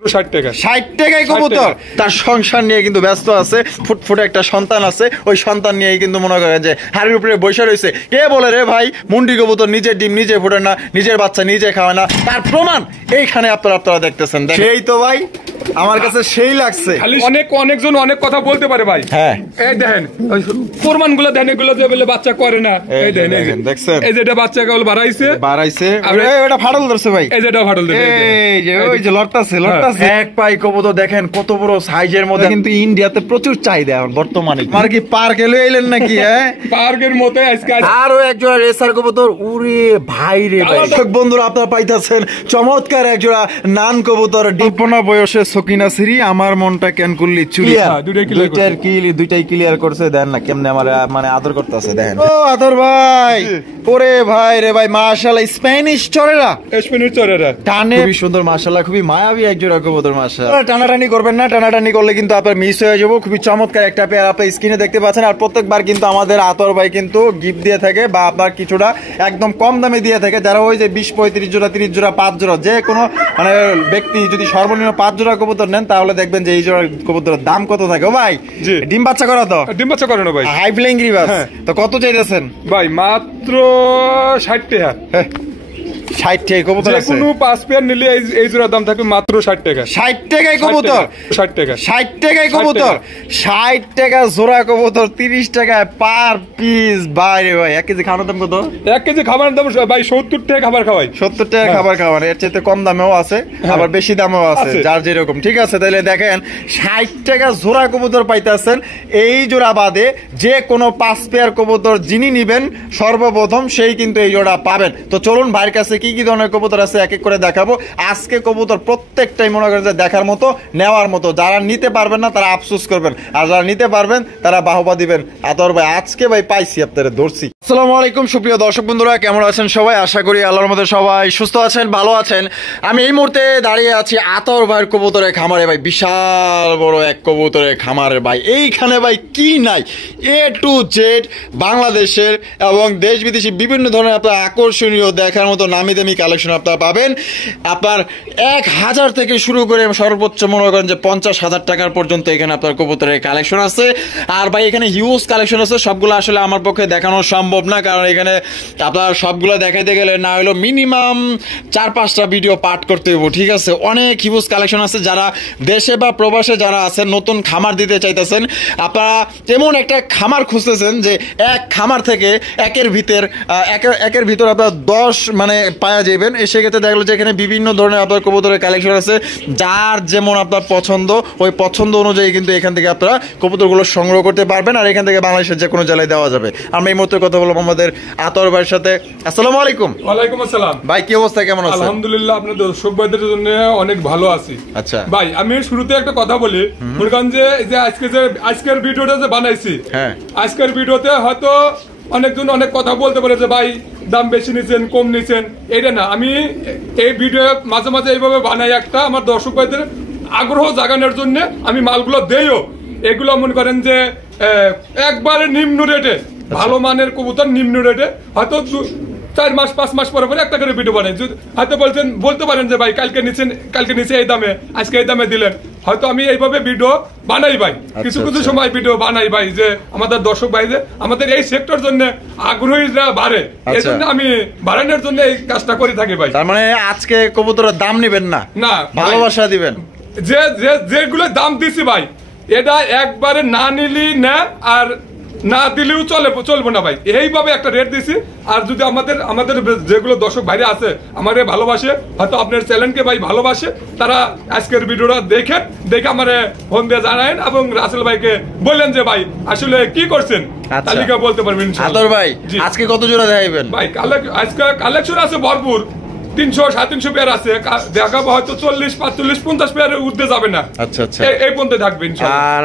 60 টাকা 60 টাকায় কবুতর। তার সংসার নিয়ে কিন্তু ব্যস্ত আছে, ফুটফুটে একটা সন্তান আছে, ওই সন্তান নিয়ে কিন্তু মনে করেন যে হাড়ির উপরে বসে রয়েছে। কে বলে রে ভাই মুন্ডি কবুতর নিজের ডিম নিজে ফুটে না, নিজের বাচ্চা নিজে খাওয়ায় না, তার প্রমাণ এইখানে আপনারা দেখতেছেন। সেই তো ভাই আমার কাছে সেই লাগছে। অনেকজন অনেক কথা বলতে পারে ভাই। হ্যাঁ এই দেখেন প্রমাণ গুলো দেন, এগুলো যে বলে বাচ্চা করে না, এই দেখেন দেখছেন, এই যেটা বাচ্চা কেবল বাড়াইছে ওটা ফাটল ধরছে ভাই, এই যেটা ফাটল ধরছে, এই যে ওই যে লড়তাছে এক পাই কবুতর দেখেন কত বড় সাইজের মধ্যে। কিন্তু ইন্ডিয়াতে প্রচুর চাহিদা এখন বর্তমানে। আর কি পার্কে লয়ে এলেন নাকি? হ্যাঁ পার্কের মতো আজকে আরো একজোড়া রেসার কবুতর। উরে ভাই রে ভাই, বন্ধুরা আপনারা পাইতাছেন চমৎকার একজোড়া নান কবুতর। ডিপনা বয়সে সকিনা শ্রী আমার মনটা কেন করলি চুরি, দুইটাই ক্লিয়ার করছে। দেন না কেমনে আমার মানে আদর করতেছে দেখেন। ও আদর ভাই, ওরে ভাই রে ভাই, মাশাআল্লাহ স্প্যানিশ চরেরা, টানে খুবই সুন্দর মাশাআল্লাহ, খুবই মায়াবী একজোড়া কবুতর মাশাআল্লাহ। টানাটানি করবেন না, টানাটানি করলে কিন্তু আপনার মিস হয়ে যাবো। খুবই চমৎকার একটা পেয়ার আপনি স্ক্রিনে দেখতে পাচ্ছেন। আর প্রত্যেকবার কিন্তু আমাদের আতর ভাই কিন্তু গিফট দিয়ে থাকে বা আপনার কিছুটা একদম কম দামে দিয়ে থাকে। যারা ওই যে 20-35 জোড়া 30 জোড়া 5 জোড়া যে কোনো মানে ব্যক্তি যদি সর্বনিম্ন 5 জোড়া কবুতর নেন তাহলে দেখবেন যে এই জোড়া কবুতরের দাম কত থাকে। ও ভাই ডিম বাচ্চা করা তো? ডিম বাচ্চা করে না ভাই, হাই ফ্লাইং গ্রিবাস। তো কত চাইতেছেন ভাই? মাত্র 60 টাকা। 60 টাকা কবুতর আছে। কোনো 5 পেয়ার নিলে এই জোড়ার দাম থাকবে মাত্র 60 টাকা। 60 টাকায় কবুতর? 60 টাকা। 60 টাকায় কবুতর, 60 টাকা জোড়া কবুতর, 30 টাকায় পার পিস। বাইরে ভাই 1 কেজি খাওয়ানোর দাম কত? 1 কেজি খাবারের দাম ভাই 70 টাকা খাবার খাওয়াই। 70 টাকা খাবার খাওয়ান। এর চাইতে কম দামেও আছে, আবার বেশি দামেও আছে, যার যেরকম। ঠিক আছে, তাহলে দেখেন 60 টাকা জোড়া কবুতর পাইতেছেন। এই জোড়া বাদে যে কোনো 5 পেয়ার কবুতর যিনি নিবেন সর্বপ্রথম সেই কিন্তু এই জোড়া পাবেন। তো চলুন ভাইয়ের কাছে কি কি ধরনের কবুতর আছে এক এক করে দেখাবো। আজকে কবুতর প্রত্যেকটাই মনে করেন যে দেখার মতো, নেওয়ার মতো। যারা নিতে পারবেন না তারা আফসোস করবেন, আর যারা নিতে পারবেন তারা বাহবা দিবেন। আতর ভাই আজকে ভাই পাইছি, আপনারা ধরছি। আসসালামু আলাইকুম সুপ্রিয় দর্শক বন্ধুরা, কেমন আছেন সবাই? আশা করি আল্লাহর মধ্যে সবাই সুস্থ আছেন, ভালো আছেন। আমি এই মুহূর্তে দাঁড়িয়ে আছি আতর ভাইয়ের কবুতরের খামারে। ভাই বিশাল বড় এক কবুতরের খামারের ভাই। এইখানে ভাই কি নাই, A to Z বাংলাদেশের এবং দেশ বিদেশি বিভিন্ন ধরনের আপনার আকর্ষণীয় দেখার মতো নামি দামি কালেকশন আপনারা পাবেন। আপনার 1000 থেকে শুরু করে সর্বোচ্চ মনে করেন যে 50,000 টাকার পর্যন্ত এখানে আপনার কবুতরের কালেকশন আছে। আর ভাই এখানে হিউজ কালেকশন আছে, সবগুলো আসলে আমার পক্ষে দেখানো সম্ভব না, কারণ এখানে আপনার সবগুলো দেখাইতে গেলে না হলো মিনিমাম 4-5টা ভিডিও পার্ট করতে হইব। ঠিক আছে, অনেক হিউজ কালেকশন আছে। যারা দেশে বা প্রবাসে যারা আছেন, নতুন খামার দিতে চাইতেছেন, আপনারা তেমন একটা খামার খুঁজতেছেন যে এক খামার থেকে একের ভিতর আপনার 10 মানে পাওয়া যাবেন। সেক্ষেত্রে দেখলো যে এখানে বিভিন্ন ধরনের আপনার কবুতরের কালেকশন আছে। যার যেমন আপনার পছন্দ, ওই পছন্দ অনুযায়ী কিন্তু এখান থেকে আপনারা কবুতরগুলো সংগ্রহ করতে পারবেন। আর এখান থেকে বাংলাদেশের যে কোনো জেলায় দেওয়া যাবে। আমরা এই মুহূর্তে কথা বলবো আমাদের আতর ভাইয়ের সাথে। আসসালামু আলাইকুম। ওয়ালাইকুম আসসালাম ভাই, কি অবস্থা, কেমন আছেন? আলহামদুলিল্লাহ, আপনাদের দর্শক ভাইদের জন্য অনেক ভালো আছি। আচ্ছা ভাই, আমি শুরুতে একটা কথা বলি। মনে করেন যে আজকের ভিডিওটা যে বানাইছি, হ্যাঁ আজকের ভিডিওতে হয়তো অনেকজন অনেক কথা বলতে পারে যে ভাই দাম বেশি নিছেন, কম নিছেন। এটা না, আমি এই ভিডিও মাঝে মাঝে এইভাবে বানাই একটা আমার দর্শক ভাইদের আগ্রহ জাগানোর জন্য আমি মালগুলো দেইও। এগুলো মনে করেন যে একবারে নিম্ন রেটে, ভালো মানের কবুতর নিম্ন রেটে, হয়তো 4 মাস 5 মাস পরে একটা করে ভিডিও বানাই। হয়তো বলতে পারেন যে ভাই কালকে নিচে এই দামে, আজকে এই দামে দিলেন। হয়তো আমি এইভাবে ভিডিও বানাই ভাই, কিছু কিছু সময় ভিডিও বানাই ভাই, যে আমাদের দর্শক ভাই যে আমাদের এই সেক্টর জন্য আগ্রহীরা বাড়ে, এই জন্য আমি বাড়ানোর জন্য এই কাজটা করে থাকি ভাই। তার মানে আজকে কবুতরের দাম নেবেন না, না ভালোবাসা দিবেন। যেগুলো দাম দিছি ভাই, এটা একবারে না নিলি না, আর না দিলেও চলবে না ভাই। এইভাবে একটা রেট দিছি। আর যদি আমাদের যেগুলো দর্শক ভাইরা আছে আমাদের ভালোবাসে, হয়তো আপনার চ্যানেলকে ভাই ভালোবাসে, তারা আজকের ভিডিওটা দেখে আমারে ফোন দিয়ে জানায়েন এবং রাসেল ভাইকে বললেন যে ভাই আসলে কি করছেন, তালিকা বলতে পারবেন। আতর ভাই আজকে কত জোড়া দেখাইবেন? ভাই আজকে কালেকশন আছে ভরপুর, 300-350 পেয়ার আছে। দেখাবো হয়তো 40-45-50 পেয়ারের উঠতে যাবে না। আচ্ছা আচ্ছা, এই পর্যন্ত থাকবে ইনশাআল্লাহ। আর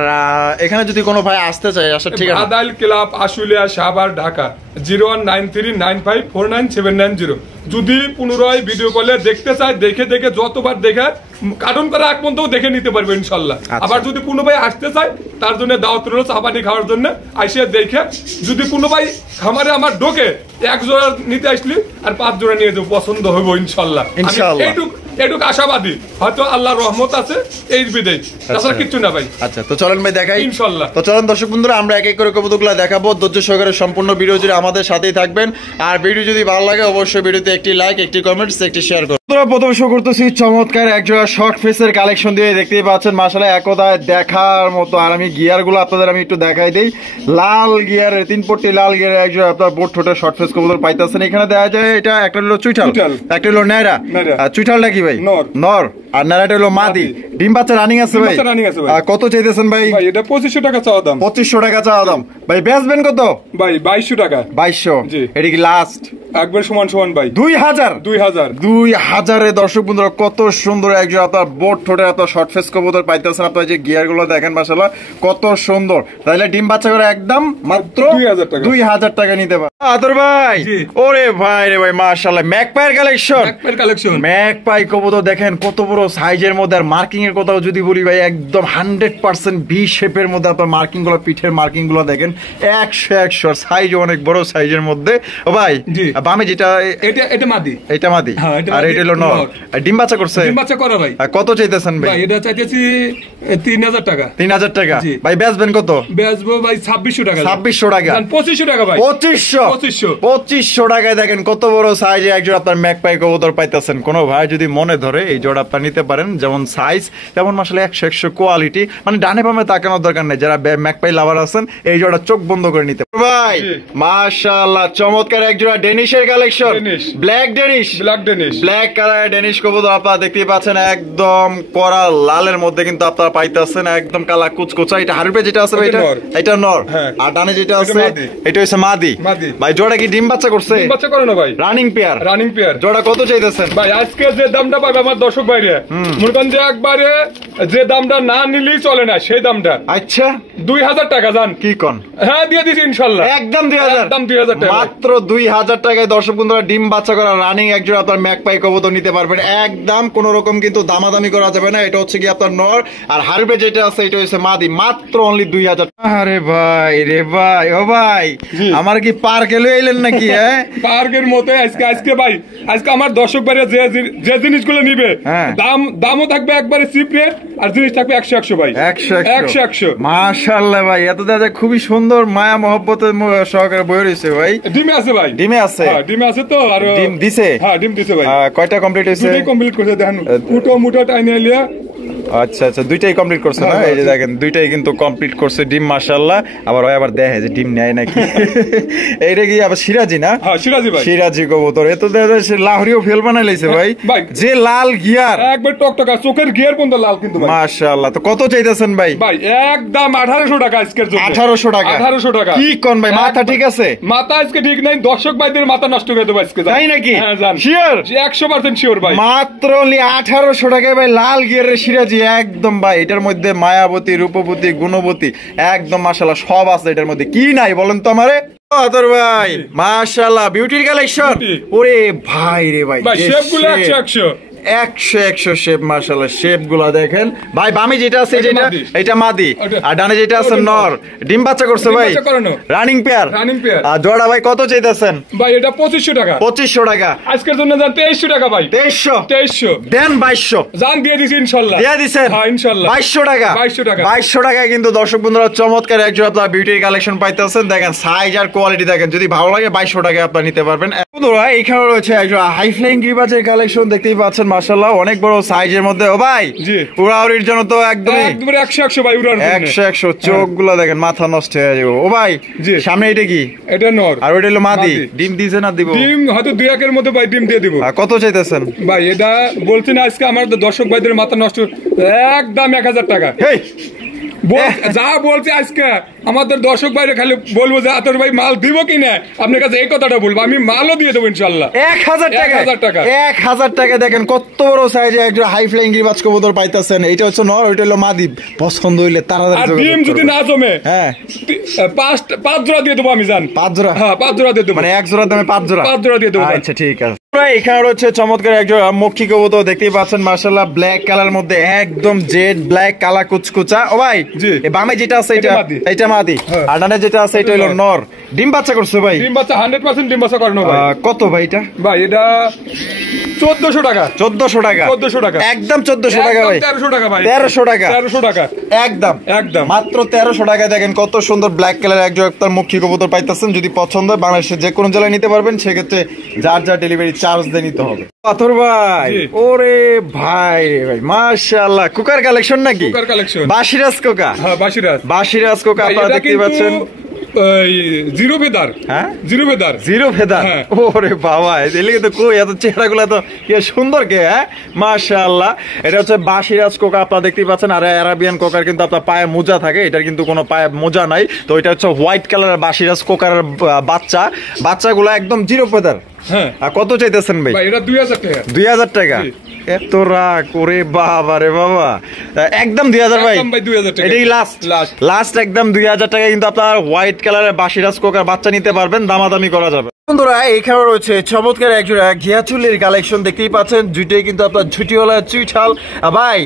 এখানে যদি কোনো ভাই আসতে চায়, আসলে ঠিক আছে, আদাইল ক্লাব, আশুলিয়া, সাভার, ঢাকা 0193954970। যদি পুনরায় ভিডিও কলে দেখতে চায়, দেখে যতবার দেখে কার্টুন করা এক পর্যন্ত দেখে নিতে পারবে ইনশাআল্লাহ। আবার যদি কোনো ভাই আসতে চায়, তার জন্য দাওয়াত রইল চা পানি খাওয়ার জন্য। আইসে দেখে যদি কোনো ভাই খামারে আমার ঢোকে, 1 জোড়া নিতে আসলি আর 5 জোড়া নিয়ে যাবো, পছন্দ হইব ইনশাআল্লাহ। এটুকু আশাবাদী, হয়তো আল্লাহর রহমত আছে এই বিদেশ, তাছাড়া কিচ্ছু না ভাই। আচ্ছা, তো চলেন ভাই দেখাই ইনশাআল্লাহ। তো চলেন দর্শক বন্ধুরা, আমরা এক এক করে কবুতরগুলো দেখাবো। ধৈর্য সহকারে সম্পূর্ণ ভিডিও জুড়ে আমাদের সাথেই থাকবেন। আর ভিডিও যদি ভালো লাগে অবশ্যই ভিডিওতে একটি লাইক, একটি কমেন্টস, একটি শেয়ার করুন। প্রথম শো করতেছি চমৎকার এক জোড়া শর্ট ফেসের কালেকশন দিয়ে, দেখতেই পাচ্ছেন মাশাআল্লাহ এক কথায় দেখার মতো। আর আমি গিয়ার গুলো আপনাদের আমি একটু দেখাই দেই। লাল গিয়ারের 3 পট্টি লাল গিয়ারের এক জোড়া আপনার বোট ঠোঁটের শর্ট ফেস কবুতর পাইতেছেন। এখানে দেখা যায় এটা একটা হলো চুইঠাল, একটা হলো নাইরা। আর চুইঠালটা কি ভাই? নর। আর নাইরাটা হলো মাদি। ডিম বাচ্চা রানিং আছে ভাই? কত চাইতেছেন ভাই? ভাই এটা 2500 টাকা চাওয়া দাম। 2500 টাকা চাওয়া দাম। ভাই বেচবেন কত? ভাই 2200 টাকা। 2200? জি। এটা কি লাস্ট? একবার সমান সমান ভাই। 2000 দর্শক বন্ধুরা, কত সুন্দর একজন আপনার বোট ঠোঁটে আপনার শর্ট ফেস কবুতর পাইতেছেন। আপনার যে গিয়ার গুলো দেখেন মাশাআল্লাহ কত সুন্দর। তাহলে ডিম বাচ্চা করে একদম মাত্র 2000 টাকা নিতে পারেন। আদর ভাই, ওরে ভাই রে ভাই মাশাআল্লাহ, ম্যাকপাইয়ের কালেকশন। ম্যাকপাই কবুতর দেখেন কত বড় সাইজের মধ্যে। আর মার্কিং এর কথাও যদি বলি ভাই, একদম 100% ভি শেপের মধ্যে আপনার মার্কিং গুলো, পিঠের মার্কিং গুলো দেখেন 100 সাইজ, অনেক বড় সাইজের মধ্যে। ও ভাই বামে যেটা, এটা মাদি। এটা মাদি। আর এটা হলো নর। ডিম বাচ্চা করছে? ডিম বাচ্চা করে ভাই। কত চাইতেছেন ভাই? এটা চাইতেছি 3000 টাকা। 3000 টাকা। ভাই বেচবেন কত? বেচবো ভাই 2600 টাকা। 2600 টাকা। 2500 টাকা ভাই। 2500 টাকায় দেখেন কত বড় সাইজে একজন আপনার ম্যাকপাই কবুতর পাইতেছেন। কোন ভাই যদি মনে ধরে এই জোড়া আপনার নিতে পারেন, যেমন সাইজ তেমন মাশাআল্লাহ 100 কোয়ালিটি। মানে ডানে বামে তাকানোর দরকার নেই। যারা ম্যাকপাই লাভার আছেন এই জোড়া চোখ বন্ধ করে নিতে ভাই। মাশাআল্লাহ চমৎকার এক জোড়া ডেনিশের কালেকশন। ব্ল্যাক কালার ডেনিশ কবুতর আপনারা দেখতেই পাচ্ছেন, একদম কড়া লালের মধ্যে কিন্তু আপনারা পাইতেছেন, একদম কালা কুচকুচা। এটা হারুপে যেটা আছে ভাই, এটা নর। আর ডানে যেটা আছে এটা হচ্ছে মাদি। ভাই জোড়া কি ডিম বাচ্চা করছে? ডিম বাচ্চা করে না ভাই। Running pair. জোড়া কত চাইতেছেন ভাই? আজকে যে দামটা পাবে আমার দর্শক ভাইরে, মনে করেন যে একবারে যে দামটা না নিলেই চলে না সেই দামটা। আচ্ছা 2000 টাকা জান। কি কোন? হ্যাঁ দিয়ে দিছি ইনশাআল্লাহ। একদম 2000 টাকা। মাত্র 2000 টাকায় দর্শক বন্ধুরা ডিম বাচ্চা করা রানিং একজন আপনার ম্যাকপাই কবুতর নিতে পারবেন। একদম কোন রকম কিন্তু দামাদামি করা যাবে না। এটা হচ্ছে কি আপনার নর। আর হারবে যেটা আছে এটা হচ্ছে মাদি। মাত্র অনলি 2000। আরে ভাই রে ভাই, ও ভাই আমার কি পার্কে লয়ে এলেন নাকি? হ্যাঁ পার্কের মতো আজকে ভাই, আজকে আমার দর্শক ভাইরা যে জিনিসগুলো নিবে দামও থাকবে একবারে চিপ রেট, আর জিনিস থাকবে 100 ভাই। 100 মাশাআল্লাহ ভাই, এত দাদা খুবই সুন্দর মায়া মহব্বতের সহকারে বই রয়েছে ভাই। ডিমে আছে ভাই। ডিমে আছে তো। আর ডিম দিছে? হ্যাঁ ডিম দিছে ভাই। কয়টা কমপ্লিট হইছে? দুটোই কমপ্লিট করছে দেখেন। মুটো টাইনে লিয়া। আচ্ছা দুইটাই কমপ্লিট করছে না? এই যে দেখেন দুইটাই কিন্তু কমপ্লিট করছে ডিম মাশাআল্লাহ। আবার দেখে যে ডিম নেয় নাকি। এইটা কি আবার সিরাজি না? হ্যাঁ সিরাজি ভাই। সিরাজি কবুতর। এত লাহোরিও ফেল বানাই লাইছে ভাই। যে লাল গিয়ার, একবার টকটকা চোখের গিয়ার পর্যন্ত লাল কিন্তু ভাই। মাশাআল্লাহ। তো কত চাইতেছেন ভাই? ভাই একদম 1800 টাকা আজকের জন্য। 1800 টাকা। 1800 টাকা। কি কোন ভাই, মাথা ঠিক আছে? মাথা আজকে ঠিক নাই, দর্শক ভাইদের মাথা নষ্ট করে দেব আজকে। তাই নাকি? হ্যাঁ জান। শিওর? 100% শিওর ভাই। মাত্র 1800 টাকায় ভাই লাল গিয়ারের সিরাজি। একদম ভাই এটার মধ্যে মায়াবতী, রূপবতী, গুণবতী একদম মাশাআল্লাহ সব আছে এটার মধ্যে। কি নাই বলেন তো আমারে? আদর ভাই মাশাআল্লাহ বিউটির কালেকশন। ওরে ভাই রে ভাই, শেপগুলো 100 100 শেপ মাশাআল্লাহ। শেপ গুলা দেখেন ভাই। বামে যেটা আছে এটা মাদি, আর ডানে যেটা আছে নর। ডিম বাচ্চা করছে ভাই। Running pair. আর জোড়া ভাই কত চাইতেছেন ভাই? এটা 2500 টাকা। 2500 টাকা আজকের জন্য জান। 2300 টাকা ভাই। 2300 দেন। 2200 জান দিয়ে দিছি ইনশাআল্লাহ। দিয়ে দিবেন? হ্যাঁ ইনশাআল্লাহ। 2200 টাকা। 2200 টাকায় কিন্তু দর্শক বন্ধুরা চমৎকার একজন আপনারা বিউটির কালেকশন পাইতেছেন। দেখেন সাইজ আর কোয়ালিটি দেখেন। যদি ভালো লাগে 2200 টাকায় আপনারা নিতে পারবেন। বন্ধুরা এখানে রয়েছে একজন হাই ফ্লাইং গিরিবাজের কালেকশন। দেখতেই পাচ্ছেন মাশাআল্লাহ অনেক বড় সাইজের মধ্যে। ও ভাই উড়াউড়ির জন্য তো একদম 100 ভাই। উড়ার 100 চোখগুলো দেখেন মাথা নষ্ট হয়ে যাবে। ও ভাই সামনে এটা কি? এটা নর। আর ওটা হলো মাদি। ডিম দিছে না? দিব ডিম হয়তো 2-1 এর মধ্যে ভাই ডিম দিয়ে দিব। কত চাইতেছেন ভাই? এটা বলছেন আজকে আমার দর্শক ভাইদের মাথা নষ্ট, একদম 1000 টাকা। যা বলছে আজকে আমাদের দর্শক ভাইরা খালি বলবো যে আতর ভাই মাল দিব কিনা, আপনার কাছে এই কথাটা বলবো। আমি মালও দিয়ে দেবো ইনশাল্লাহ। 1000 টাকা। 1000 টাকা দেখেন কত বড় সাইজে একজন হাই ফ্লাইং গিরিবাজ কবুতর পাইতেছেন। এটা হচ্ছে নর, ওইটা হলো মাদি। পছন্দ হইলে তাড়াতাড়ি ডিম যদি না জমে 5 জোড়া দিয়ে দেবো আমি জান। 5 জোড়া? হ্যাঁ 5 জোড়া দিয়ে দেবো। মানে 1 জোড়ার দামে 5 জোড়া? 5 জোড়া দিয়ে দেবো। আচ্ছা ঠিক আছে। এখানে রয়েছে চমৎকার একজন মক্ষী কবুতর, দেখতেই পাচ্ছেন মাশাআল্লাহ ব্ল্যাক কালার মধ্যে একদম জেড ব্ল্যাক কালা কুচকুচা। ও ভাই বামে যেটা আছে এটা মাদি, আর ডানে যেটা আছে এটা হলো নর। ডিম বাচ্চা করছে ভাই? ডিম বাচ্চা 100% ডিম বাচ্চা করানো ভাই। কত ভাই এটা? ভাই এটা 1400 টাকা। 1400 টাকা? 1400 টাকা একদম 1400 টাকা ভাই। 1300 টাকা ভাই। 1300 টাকা? 1300 টাকা একদম একদম মাত্র 1300 টাকায় দেখেন কত সুন্দর ব্ল্যাক কালার একজন আপনার মক্ষী কবুতর পাইতেছেন। যদি পছন্দ হয় বাংলাদেশের যে কোনো জেলায় নিতে পারবেন, সেক্ষেত্রে যার যা ডেলিভারি চার্জ দিয়ে নিতে হবে। পাথর ভাই, ওরে ভাই রে ভাই মাশাআল্লাহ, কুকার কালেকশন নাকি? কুকার কালেকশন, বাসিরাজ কোকা। হ্যাঁ বাসিরাজ, বাসিরাজ কোকা আপনারা দেখতে পাচ্ছেন। Zero feather. হ্যাঁ জিরো ফেদার, জিরো ফেদার। ওরে বাবা, এদিকে তো কই এত চেহারাগুলো তো কি সুন্দর কে। হ্যাঁ মাশাআল্লাহ, এটা হচ্ছে বাসিরাজ কোকা আপনারা দেখতেই পাচ্ছেন। আর আরাবিয়ান কোকার কিন্তু আপনার পায়ে মোজা থাকে, এটার কিন্তু কোনো পায়ে মোজা নাই। তো এটা হচ্ছে হোয়াইট কালারের বাসিরাজ কোকার বাচ্চা। বাচ্চাগুলো একদম জিরো ফেদার। হ্যাঁ। আর কত চাইতেছেন ভাই? এটা 2000 টাকা। 2000 টাকা? এত রাগ করে বাবা রে বাবা, একদম 2000 ভাই। এটাই লাস্ট লাস্ট একদম 2000 টাকা কিন্তু আপনার হোয়াইট কালারের বাসিরাজ কোকার বাচ্চা নিতে পারবেন, দামাদামি করা যাবে। বন্ধুরা এখানে রয়েছে চমৎকার একজোড়া ঘিয়াচুলির কালেকশন, দেখতেই পাচ্ছেন। দুইটাই কিন্তু আপনার ঝুটিওয়ালা চুইঠাল। ভাই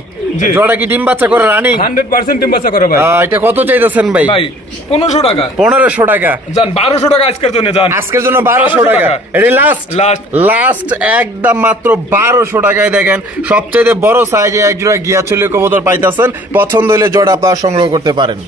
জোড়া কি ডিম বাচ্চা করে রানিং? 100% ডিম বাচ্চা করে ভাই। এটা কত চাইতেছেন ভাই? ভাই 1500 টাকা। 1500 টাকা? জান 1200 টাকা আজকের জন্য, জান আজকের জন্য 1200 টাকা। এটাই লাস্ট লাস্ট লাস্ট একদম মাত্র 1200 টাকায় দেখেন সবচেয়ে বড় সাইজে একজোড়া ঘিয়াচুলির কবুতর পাইতেছেন। পছন্দ হলে জোড়া আপনারা সংগ্রহ করতে পারেন।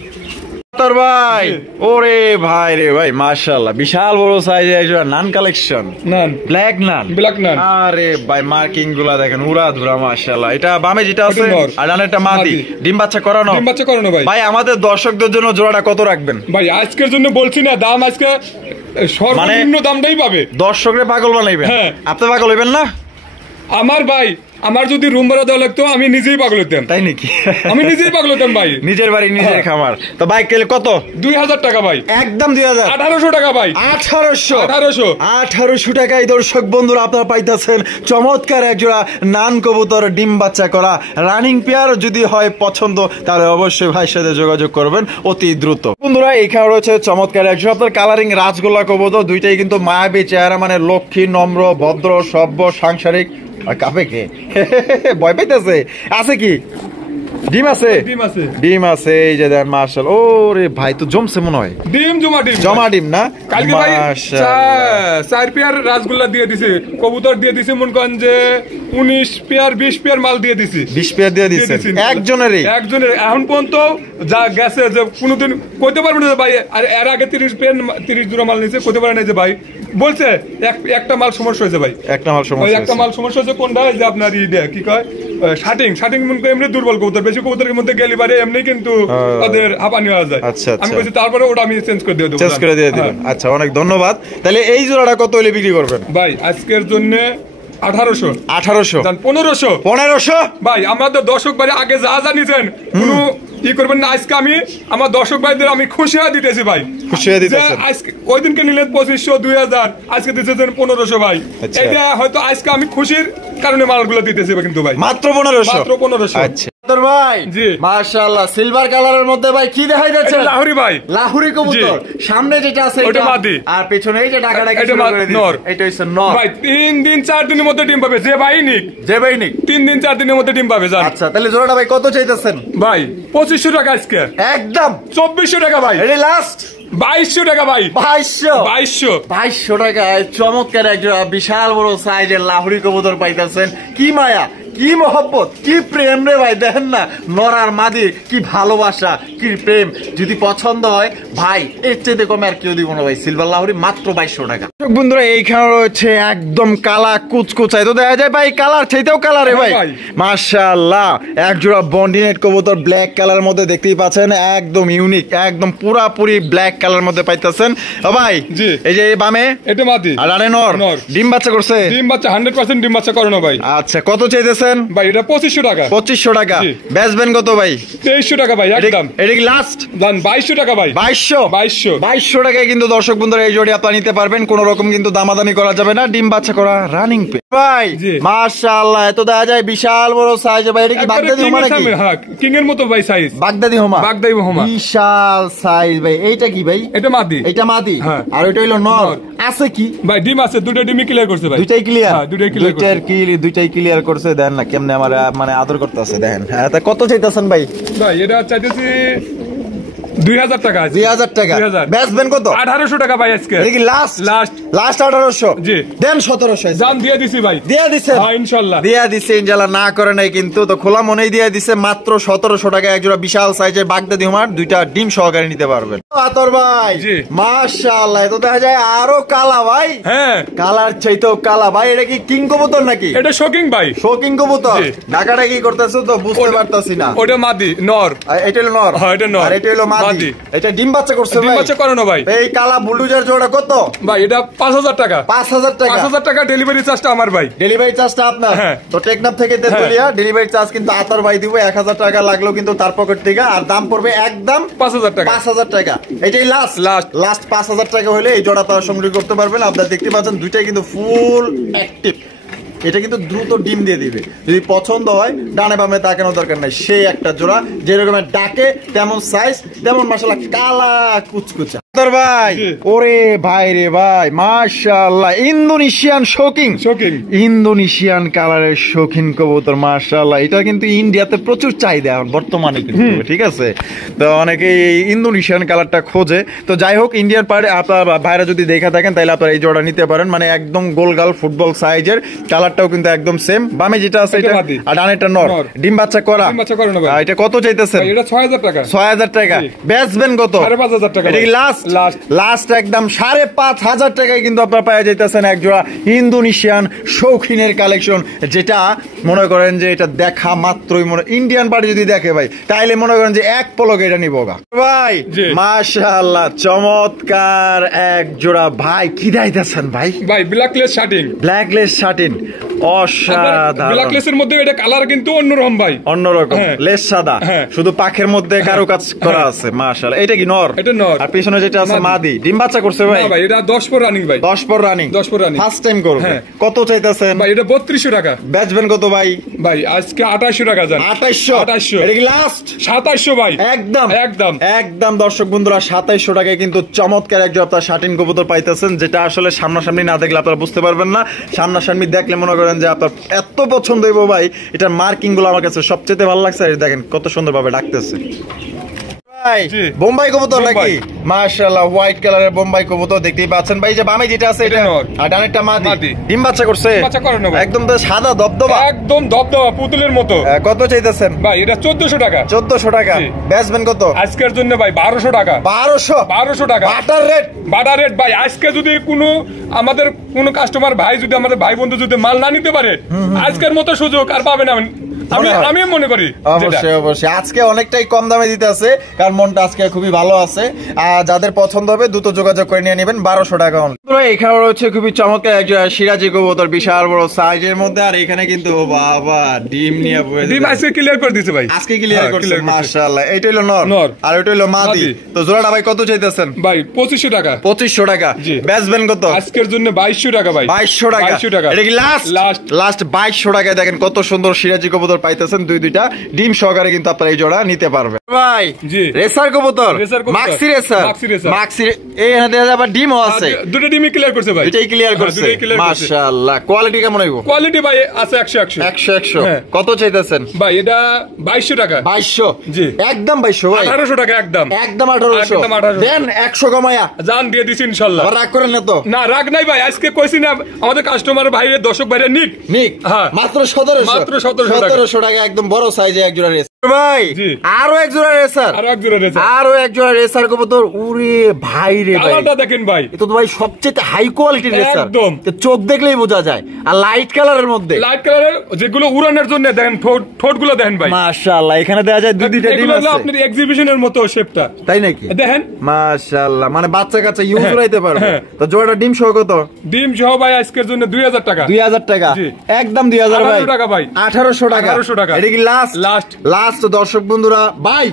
ভাই ওরে ভাই রে ভাই মাশাআল্লাহ, বিশাল বড় সাইজে একজোড়া নান কালেকশন। নান, ব্ল্যাক নান, ব্ল্যাক নান। আরে ভাই মার্কিং গুলা দেখেন উড়া ধুরা মাশাআল্লাহ। এটা বামে যেটা আছে আর ডানেরটা মাদি। ডিম বাচ্চা করানো? ডিম বাচ্চা করানো ভাই। ভাই আমাদের দর্শকদের জন্য জোড়াটা কত রাখবেন ভাই? আজকের জন্য বলছি না, দাম আজকে সর্বনিম্ন দামটাই পাবে। দর্শকরে পাগল বানাইবেন? হ্যাঁ। আপনি পাগল হইবেন না? আমার ভাই, আমার যদি রুম ভাড়া দেওয়া লাগতো আমি নিজেই পাগল হতাম। তাই নাকি? আমি নিজেই পাগল হতাম ভাই। নিজের বাড়ি নিজের খামার। তো ভাই কত? 2000 টাকা ভাই। একদম 2000। 1800 টাকা ভাই। 1800 টাকায় দর্শক বন্ধুরা আপনারা পাইতেছেন চমৎকার একজোড়া নান কবুতর ডিম বাচ্চা করা রানিং পেয়ার। যদি হয় পছন্দ তাহলে অবশ্যই ভাইয়ের সাথে যোগাযোগ করবেন অতি দ্রুত। বন্ধুরা এখানে রয়েছে চমৎকার একজোড়া আপনার কালারিং রাজগোল্লা কবুতর। দুইটাই কিন্তু মায়াবী চেহারা, মানে লক্ষ্মী, নম্র, ভদ্র, সভ্য, সাংসারিক। আর কাপে কে ভয় পাইতেছে? আছে কি ডিম? আছে ডিম আছে। এই যে দেন মাশাআল্লাহ। ওরে ভাই তো জমছে মনে হয়। ডিম জমা ডিম না? কালকে ভাই 4 পেয়ার রাসগোল্লা দিয়ে দিছে, কবুতর দিয়ে দিছে মন করেন যে 19 পেয়ার 20 পেয়ার মাল দিয়ে দিছি। 20 পেয়ার দিয়ে দিছেন একজনের? এখন পর্যন্ত যা গেছে যে কোনোদিন কইতে পারবে না ভাই। আর এর আগে 30 পেয়ার 30 জোড়া মাল নিছে, কইতে পারে না যে ভাই বলছে একটা মাল সমস্যা হয়েছে ভাই। একটা মাল সমস্যা হয়েছে কোনটা? যে আপনার কি কয় শাটিং মন করে এমনি দুর্বল কবুতর, বেশি কবুতরের মধ্যে গেলি বারে এমনি কিন্তু তাদের হাঁপানি হয়ে যায়। আমি বলছি তারপরে ওটা আমি চেঞ্জ করে দিয়ে দেবো। আচ্ছা অনেক ধন্যবাদ। তাহলে এই জোড়াটা কত হলে বিক্রি করবেন ভাই? আজকের জন্য 1800 1500 ভাই। আমাদের দর্শক ভাই আগে যা জানিয়েছেন কোনো ই করবেন না। আজকে আমি আমার দর্শক ভাইদের আমি খুশি হয়ে দিতেছি ভাই। খুশি হয়ে দিতেছেন? আজকে ওই দিনকে নিলেন 2500 2000, আজকে দিতেছেন 1500 ভাই। এটা হয়তো আজকে আমি খুশির কারণে মালগুলো দিতেছি কিন্তু ভাই। মাত্র 1500। আচ্ছা ভাই জি মাশাআল্লাহ। সিলভার কালারের মধ্যে ভাই কি দেখাই যাচ্ছে? লাহুরি ভাই, লাহুরি কবুতর। সামনে যেটা আছে এটা মাদি, আর পেছনে এই যে ডাকাটা কি শুরু করে দিয়েছে এটা হইছে নর। ভাই 3 দিন 4 দিনের মধ্যে ডিম পাবে। যে ভাই নিক 3 দিন 4 দিনের মধ্যে ডিম পাবে জান। আচ্ছা তাহলে জোড়াটা ভাই কত চাইতেছেন? ভাই 2500 টাকা আজকে। একদম 2400 টাকা ভাই। এটা লাস্ট 2200 টাকা ভাই। 2200 টাকায় চমৎকার একজোড়া বিশাল বড় সাইজের লাহুরি কবুতর পাইতেছেন। কি মায়া, কি মহব্বত, কি প্রেম রে ভাই। দেখেন না নরার মাদির কি ভালোবাসা, কি প্রেম। যদি পছন্দ হয় ভাই এর চেয়ে কমে আর কেউ দিব না ভাই। সিলভার লাহুরি মাত্র 2200 টাকা। বন্ধুরা এইখানে রয়েছে একদম কালা কুচকুচাই, তো দেখা যায় ভাই কালার চাইতেও কালার রে ভাই মাশাআল্লাহ। একজোড়া বন্ডিনেট কবুতর ব্ল্যাক কালার মধ্যে দেখতেই পাচ্ছেন, একদম ইউনিক, একদম পুরাপুরি ব্ল্যাক কালার মধ্যে পাইতেছেন। ও ভাই এই যে বামে এটা মাদি আর আরে নর। ডিম বাচ্চা করছে? ডিম বাচ্চা 100% ডিম বাচ্চা করানো ভাই। আচ্ছা কত চাইতেছে চাইতেছেন? ভাই এটা 2500 টাকা। 2500 টাকা। বেচবেন কত ভাই? 2300 টাকা ভাই একদম। এটা কি লাস্ট? দাম 2200 টাকা ভাই। 2200 টাকায় কিন্তু দর্শক বন্ধুরা এই জোড়ি আপনারা নিতে পারবেন, কোন রকম কিন্তু দামাদামি করা যাবে না। ডিম বাচ্চা করা রানিং পে ভাই, মাশাআল্লাহ। এত দেখা যায় বিশাল বড় সাইজ ভাই। এটা কি বাগদাদি হোমা নাকি? হ্যাঁ, কিং এর মতো ভাই সাইজ। বাগদাদি হোমা, বাগদাদি হোমা বিশাল সাইজ ভাই। এইটা কি ভাই? এটা মাদি। এটা মাদি, আর ওইটা হইলো নর। আছে কি ভাই? ডিম আছে, দুটো ডিমই ক্লিয়ার করছে ভাই। দুইটাই ক্লিয়ার? হ্যাঁ, দুইটাই ক্লিয়ার করছে। দেন না কেমনে আমার মানে আদর করতেছে, দেখেন। হ্যাঁ, তা কত চাইতেছেন ভাই? ভাই এটা চাইতেছি 2000 টাকা। 2000 টাকা। বেচবেন কত? 1800 টাকা ভাই আজকে। এটা কি লাস্ট? লাস্ট 1800? জি। দেন 1700। জান দিয়ে দিছি ভাই। দিয়ে দিছেন? হ্যাঁ ইনশাআল্লাহ দিয়ে দিছে। ইনশাআল্লাহ না করে নাই কিন্তু, তো খোলা মনেই দিয়ে দিছে। মাত্র 1700 টাকা এক জোড়া বিশাল সাইজের বাগদাদি হোমার, দুইটা ডিম সহকারে নিতে পারবেন। আতর ভাই মাশাআল্লাহ, তো দেখা যায় আরো কালা ভাই। হ্যাঁ, কালার চাইতেও কালা ভাই। এটা কি কিং কবুতর নাকি? এটা শোকিং ভাই। শোকিং কবুতর। ঢাকাটা কি করতেছো তো বুঝতে পারতাছি না। ওটা মাদি নর। এটা হলো নর। হ্যাঁ, এটা নর। আর এটা হলো মাদি। এটা ডিম বাচ্চা করছে ভাই? ডিম বাচ্চা করানো ভাই। এই কালা বুলডোজার জোড়া কত ভাই? এটা 5000 টাকা। 5000 টাকা। 5000 টাকা ডেলিভারি চার্জটা আমার ভাই। ডেলিভারি চার্জটা আপনার? হ্যাঁ। তো টেকনাফ থেকে তেতুলিয়া ডেলিভারি চার্জ কিন্তু আতর ভাই দিব। 1000 টাকা লাগলো কিন্তু তার পকেট থেকে, আর দাম পড়বে একদম 5000 টাকা। 5000 টাকা। এটাই লাস্ট। লাস্ট 5000 টাকা হলে এই জোড়া আপনারা সংগ্রহ করতে পারবেন। আপনারা দেখতে পাচ্ছেন দুইটাই কিন্তু ফুল অ্যাক্টিভ। এটা কিন্তু দ্রুত ডিম দিয়ে দিবে। যদি পছন্দ হয় ডানে বামে তাকানোর দরকার নাই। সেই একটা জোড়া, যেরকমের ডাকে তেমন সাইজ, তেমন মাশাআল্লাহ কালা কুচকুচা। ভাই ওরে ভাই রে ভাই, মাশাআল্লাহ ইন্দোনেশিয়ান শোকিং। ইন্দোনেশিয়ান কালারের শৌখিন কবুতর মাশাআল্লাহ। এটা কিন্তু ইন্ডিয়াতে প্রচুর চাহিদা এখন বর্তমানে কিন্তু, ঠিক আছে? তো অনেকেই ইন্দোনেশিয়ান কালারটা খোঁজে। তো যাই হোক, ইন্ডিয়ান পারে আপনার ভাইরা যদি দেখে থাকেন তাহলে আপনারা এই জোড়া নিতে পারেন। মানে একদম গোলগাল ফুটবল সাইজের, কালারটাও কিন্তু একদম সেম। বামে যেটা আছে এটা, আর ডানেরটা নর। ডিম বাচ্চা করা। এটা কত চাইতেছেন? এটা 6000 টাকা। 6000 টাকা। বেচবেন কত? 5500 টাকা। এটা কি লাস্ট একদম 5500 টাকায় কিন্তু আপনারা পাওয়া যাইতেছেন এক জোড়া ইন্দোনেশিয়ান শৌখিনের কালেকশন, যেটা মনে করেন যে এটা দেখা মাত্রই মনে, ইন্ডিয়ান পার্টি যদি দেখে ভাই তাইলে মনে করেন যে এক পলকে এটা নিব ভাই। মাশাআল্লাহ চমৎকার এক জোড়া ভাই। কি দাইতেছেন ভাই? ভাই ব্ল্যাকলেস শার্টিং। ব্ল্যাকলেস শার্টিং অসাধারণ। ব্ল্যাকলেসের মধ্যে এটা কালার কিন্তু অন্যরকম ভাই, অন্যরকম। লেস সাদা, শুধু পাখের মধ্যে কারো কাজ করা আছে মাশাআল্লাহ। এটা কি নর? এটা নর। আর পিছনে যেটা আছে মাদি। ডিম বাচ্চা করছে ভাই? না ভাই, এটা 10 পর রানিং ভাই। 10 পর রানিং। ফার্স্ট টাইম করবে। কত চাইতেছেন ভাই? এটা 3200 টাকা। বেচবেন কত ভাই? ভাই আজকে 2800 টাকা জান। 2800? এটা কি লাস্ট? 2700 ভাই। একদম দর্শক বন্ধুরা 2700 টাকায় কিন্তু চমৎকার এক জোড়া আপনারা শার্টিন কবুতর পাইতেছেন, যেটা আসলে সামনাসামনি না দেখলে আপনারা বুঝতে পারবেন না। সামনাসামনি দেখলে মনে করেন যে আপনার এত পছন্দ হইব ভাই। এটার মার্কিং গুলো আমার কাছে সবচেয়ে ভালো লাগছে। দেখেন কত সুন্দর ভাবে ডাকতেছে। বোম্বাই কবুতর নাকি? মাশাআল্লাহ হোয়াইট কালারের বোম্বাই কবুতর দেখতেই পাচ্ছেন ভাই। যে বামে যেটা আছে এটা, আর ডানেরটা মাদি। ডিম বাচ্চা করছে? একদম তো সাদা দবদবা, একদম দবদবা পুতুলের মতো। কত চাইতেছেন ভাই? এটা 1400 টাকা। 1400 টাকা। বেচবেন কত আজকের জন্য ভাই? 1200 টাকা। 1200 টাকা বাটার রেট ভাই। আজকে যদি কোনো আমাদের কোন কাস্টমার ভাই, যদি আমাদের ভাই বন্ধু যদি মাল না নিতে পারে, আজকের মতো সুযোগ আর পাবে না। আমি মনে করি অবশ্যই আজকে অনেকটাই কম দামে দিতে আছে, কারণ মনটা আজকে খুবই ভালো আছে। আর যাদের পছন্দ হবে দ্রুত যোগাযোগ করে নিয়ে নেবেন। 1200 টাকা। এখানে রয়েছে খুবই চমৎকার একজন সিরাজি কবুতর, বিশাল বড় সাইজের মধ্যে। আর এখানে কিন্তু বাবা ডিম নিয়ে ডিম আজকে ক্লিয়ার করে দিয়েছে ভাই। আজকে ক্লিয়ার করছে মাশাআল্লাহ। এটা হলো নর আর ওটা হলো মাদি। তো জোড়াটা ভাই কত চাইতেছেন? ভাই 2500 টাকা। 2500 টাকা। বেচবেন কত? আজকের জন্য 2200 টাকা ভাই। 2200 টাকা। এটা কি লাস্ট 2200 টাকায় দেখেন কত সুন্দর সিরাজি কবুতর পাইতেছেন। দুইটা ডিম সহকারে কিন্তু আপনারা এই জোড়া নিতে পারবেন ভাই। জি রেসার কবুতর, মাক্সি এই এখানে দেখা যাবে ডিমও আছে। দুটো ডিমই ক্লিয়ার করছে ভাই। এটাই ক্লিয়ার করছে মাশাআল্লাহ। কোয়ালিটি কেমন হইব? কোয়ালিটি ভাই আছে 100 কত চাইতেছেন ভাই? এটা 2200 টাকা। 2200? জি একদম 2200 ভাই। 1800 টাকা একদম 1800 দেন। 100 কমায়া জান দিয়ে দিছি ইনশাআল্লাহ। রাগ করেন না তো? না রাগ নাই ভাই। আজকে কইছি না আমাদের কাস্টমার ভাইরে দর্শক ভাইরে নিক মাত্র 1700 টাকা। একদম বড় সাইজে এক জোড়া। ভাই জি। আরো এক জোড়া রেসার, আরো এক জোড়া রেসার কবুতর। উরে ভাই রে ভাই, কালারটা দেখেন ভাই, এটা তো ভাই সবচেয়ে হাই কোয়ালিটির রেসার, একদম। চোখ দেখলেই বোঝা যায়। আর লাইট কালারের মধ্যে, লাইট কালারের যেগুলো উড়ানোর জন্য দেখেন ঠোঁট গুলো দেখেন ভাই, মাশাআল্লাহ। এখানে দেখা যায় দুইটা ডিম এগুলো হলো আছে, আপনার এক্সিবিশনের মতো শেপটা, তাই নাকি? দেখেন মাশাআল্লাহ, মানে বাচ্চা কাচ্চা ইউজ হ্যাঁ, করাইতে পারবে। হ্যাঁ। তো জোড়াটা ডিম সহ কত? ডিম সহ ভাই আজকের জন্য 2000 টাকা। 2000 টাকা, জি। একদম 2000 ভাই, 1800 টাকা ভাই, 1800 টাকা, 1800 টাকা। এটা কি লাস্ট? লাস্ট দর্শক বন্ধুরা ভাই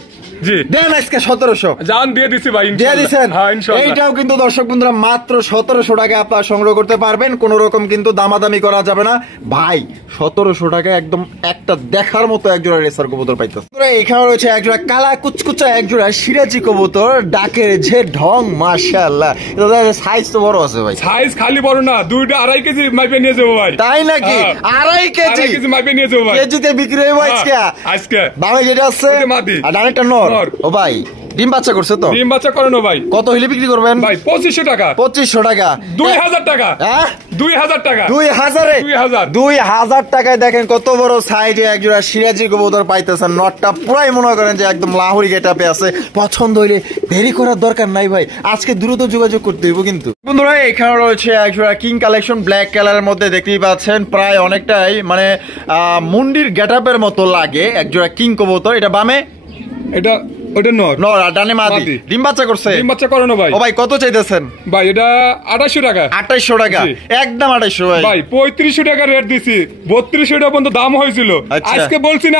জি দেন আজকে 1700 জান দিয়ে দিছি ভাই, দিয়ে ইনশাআল্লাহ। দিছেন। হ্যাঁ ইনশাআল্লাহ। এইটাও কিন্তু দর্শক বন্ধুরা মাত্র 1700 টাকা আপনারা সংগ্রহ করতে পারবেন, কোন রকম কিন্তু দামাদামি করা যাবে না ভাই। 1700 টাকা একদম একটা দেখার মতো একজোড়া রেসার কবুতর পাইতেছে। এখানে রয়েছে একজোড়া কালা কুচকুচা একজোড়া সিরাজি কবুতর, ডাকের যে ঢং মাশাআল্লাহ। এটা সাইজ তো বড় আছে ভাই, সাইজ খালি বড় না, 2.5 কেজি মাইপে নিয়ে যাবো ভাই। তাই নাকি? হ্যাঁ। 2.5 কেজি 2.5 কেজি মাইপে নিয়ে যাবো ভাই, কেজিতে বিক্রি হইব আজকে। আজকে বাবা যেটা আছে ওইটা মাদি। আর ডানেরটা নর। ও ভাই ডিম বাচ্চা করছে তো? ডিম বাচ্চা করানো ভাই। কত হইলে বিক্রি করবেন ভাই 2500 টাকা। 2500 টাকা, 2000 টাকা, হ্যাঁ 2000 টাকা, 2000 2000 টাকায় দেখেন কত বড় সাইজে একজোড়া সিরাজি কবুতর পাইতেছেন। নটটা পুরাই মনে করেন যে একদম লাহোরি গেটআপে আছে। পছন্দ হইলে দেরি করার দরকার নাই ভাই, আজকে দ্রুত যোগাযোগ করতে হইব। কিন্তু বন্ধুরা এখানে রয়েছে একজোড়া কিং কালেকশন ব্ল্যাক কালারের মধ্যে, দেখতেই পাচ্ছেন প্রায় অনেকটাই মানে মুন্ডির গেটআপের মতো লাগে। একজোড়া কিং কবুতর, এটা বামে, এটা ওটা নর, নর আর ডানে মাদি। ডিম বাচ্চা করছে? ডিম বাচ্চা করানো ভাই। ও ভাই কত চাইতেছেন? ভাই এটা 2800 টাকা। 2800 টাকা, জি। একদম 2800 ভাই। ভাই 3500 টাকা রেট দিছি, 3200 টাকা পর্যন্ত দাম হয়েছিল। আচ্ছা। আজকে বলছি না,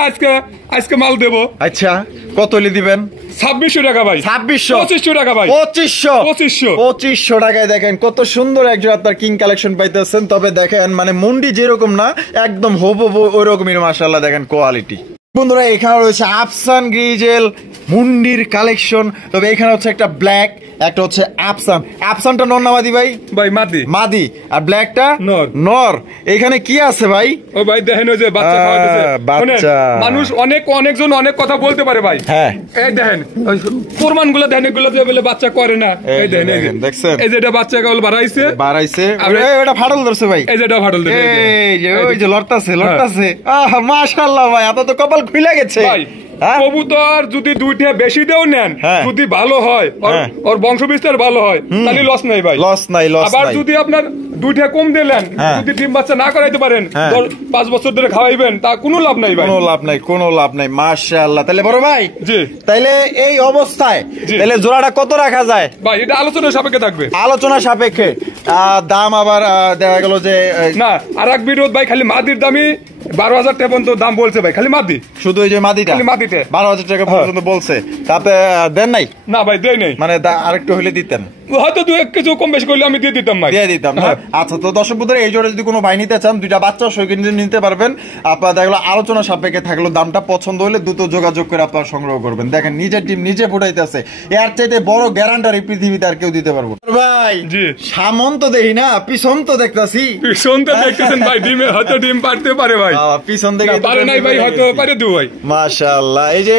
আজকে মাল দেবো। আচ্ছা কত হলে দিবেন? 2600 টাকা ভাই। 2600 2500 টাকা ভাই। 2500 টাকায় দেখেন কত সুন্দর একজন আপনার কিং কালেকশন পাইতেছেন। তবে দেখেন মানে মুন্ডি যেরকম না, একদম হুবহু ওই রকমই মাশাআল্লাহ দেখেন কোয়ালিটি। বন্ধুরা এখানে রয়েছে আফসান গ্রিজেল মুন্ডির কালেকশন। তবে এখানে হচ্ছে একটা ব্ল্যাক, একটা হচ্ছে আফসান। আফসানটা নর না মাদি ভাই? ভাই মাদি। মাদি। আর ব্ল্যাকটা নর। নর। এখানে কি আছে ভাই? ও ভাই দেখেন ওই যে বাচ্চা খাওয়াইতেছে। বাচ্চা। মানুষ অনেকজন অনেক কথা বলতে পারে ভাই। হ্যাঁ এই দেখেন প্রমাণগুলো দেখেন, এগুলো যে বলে বাচ্চা করে না। এই এই দেখেন, দেখেন, দেখছেন? এই যে এটা বাচ্চা কেবল বাড়াইছে। এটা ফাটল ধরছে ভাই। এই যে এটা ফাটল দিছে। এই যে ওই যে লড়তাছে। আহা মাশাআল্লাহ ভাই, আপনার তো কপাল খুলে গেছে ভাই। হ্যাঁ? কবুতর যদি দুইটা বেশি দেও নেন, হ্যাঁ। যদি ভালো হয়, ওর বংশ বিস্তার ভালো হয়, তাহলে লস নাই ভাই। লস নাই। আবার যদি আপনার দুইটা কম দিলেন, হ্যাঁ। যদি ডিম বাচ্চা না করাইতে পারেন, হ্যাঁ। 5 বছর ধরে খাওয়াইবেন, তা কোনো লাভ নাই ভাই। কোনো লাভ নাই মাশাআল্লাহ। তাহলে বড় ভাই জি, তাইলে এই অবস্থায় জি। তাহলে জোড়াটা কত রাখা যায়? ভাই এটা আলোচনার সাপেক্ষে থাকবে। আলোচনা সাপেক্ষে দাম আবার দেখা গেল যে না, আর এক বিরোধ ভাই, খালি মাদির দামি 12,000 টাকা পর্যন্ত দাম বলছে ভাই, খালি মাদি। শুধু ওই যে মাদিটা, খালি মাদিতে 12,000 টাকা পর্যন্ত বলছে, তাতে দেন নাই? না ভাই দেই নাই, মানে আরেকটু হলে দিতেন, হয়তো দু এক কিছু কম বেশি করলে আমি দিয়ে দিতাম ভাই, দিয়ে দিতাম না। আচ্ছা, তো দর্শক বন্ধুরা এই জোড়া যদি কোনো ভাই নিতে চান, দুইটা বাচ্চা সহ কিন্তু নিতে পারবেন। আপনার দেখলো আলোচনা সাপেক্ষে থাকলো, দামটা পছন্দ হলে দ্রুত যোগাযোগ করে আপনারা সংগ্রহ করবেন। দেখেন নিজের টিম নিজে ফুটাইতেছে, এর চাইতে বড় গ্যারান্টার এই পৃথিবীতে আর কেউ দিতে পারবো ভাই। জি, সামন তো দেখি না, পিছন তো দেখতাছি। পিছন তো দেখতেছেন ভাই, ডিমে হয়তো ডিম পারতে পারে ভাই, পিছন থেকে পারে নাই ভাই, হয়তো পারে দু ভাই। মাশাআল্লাহ। এই যে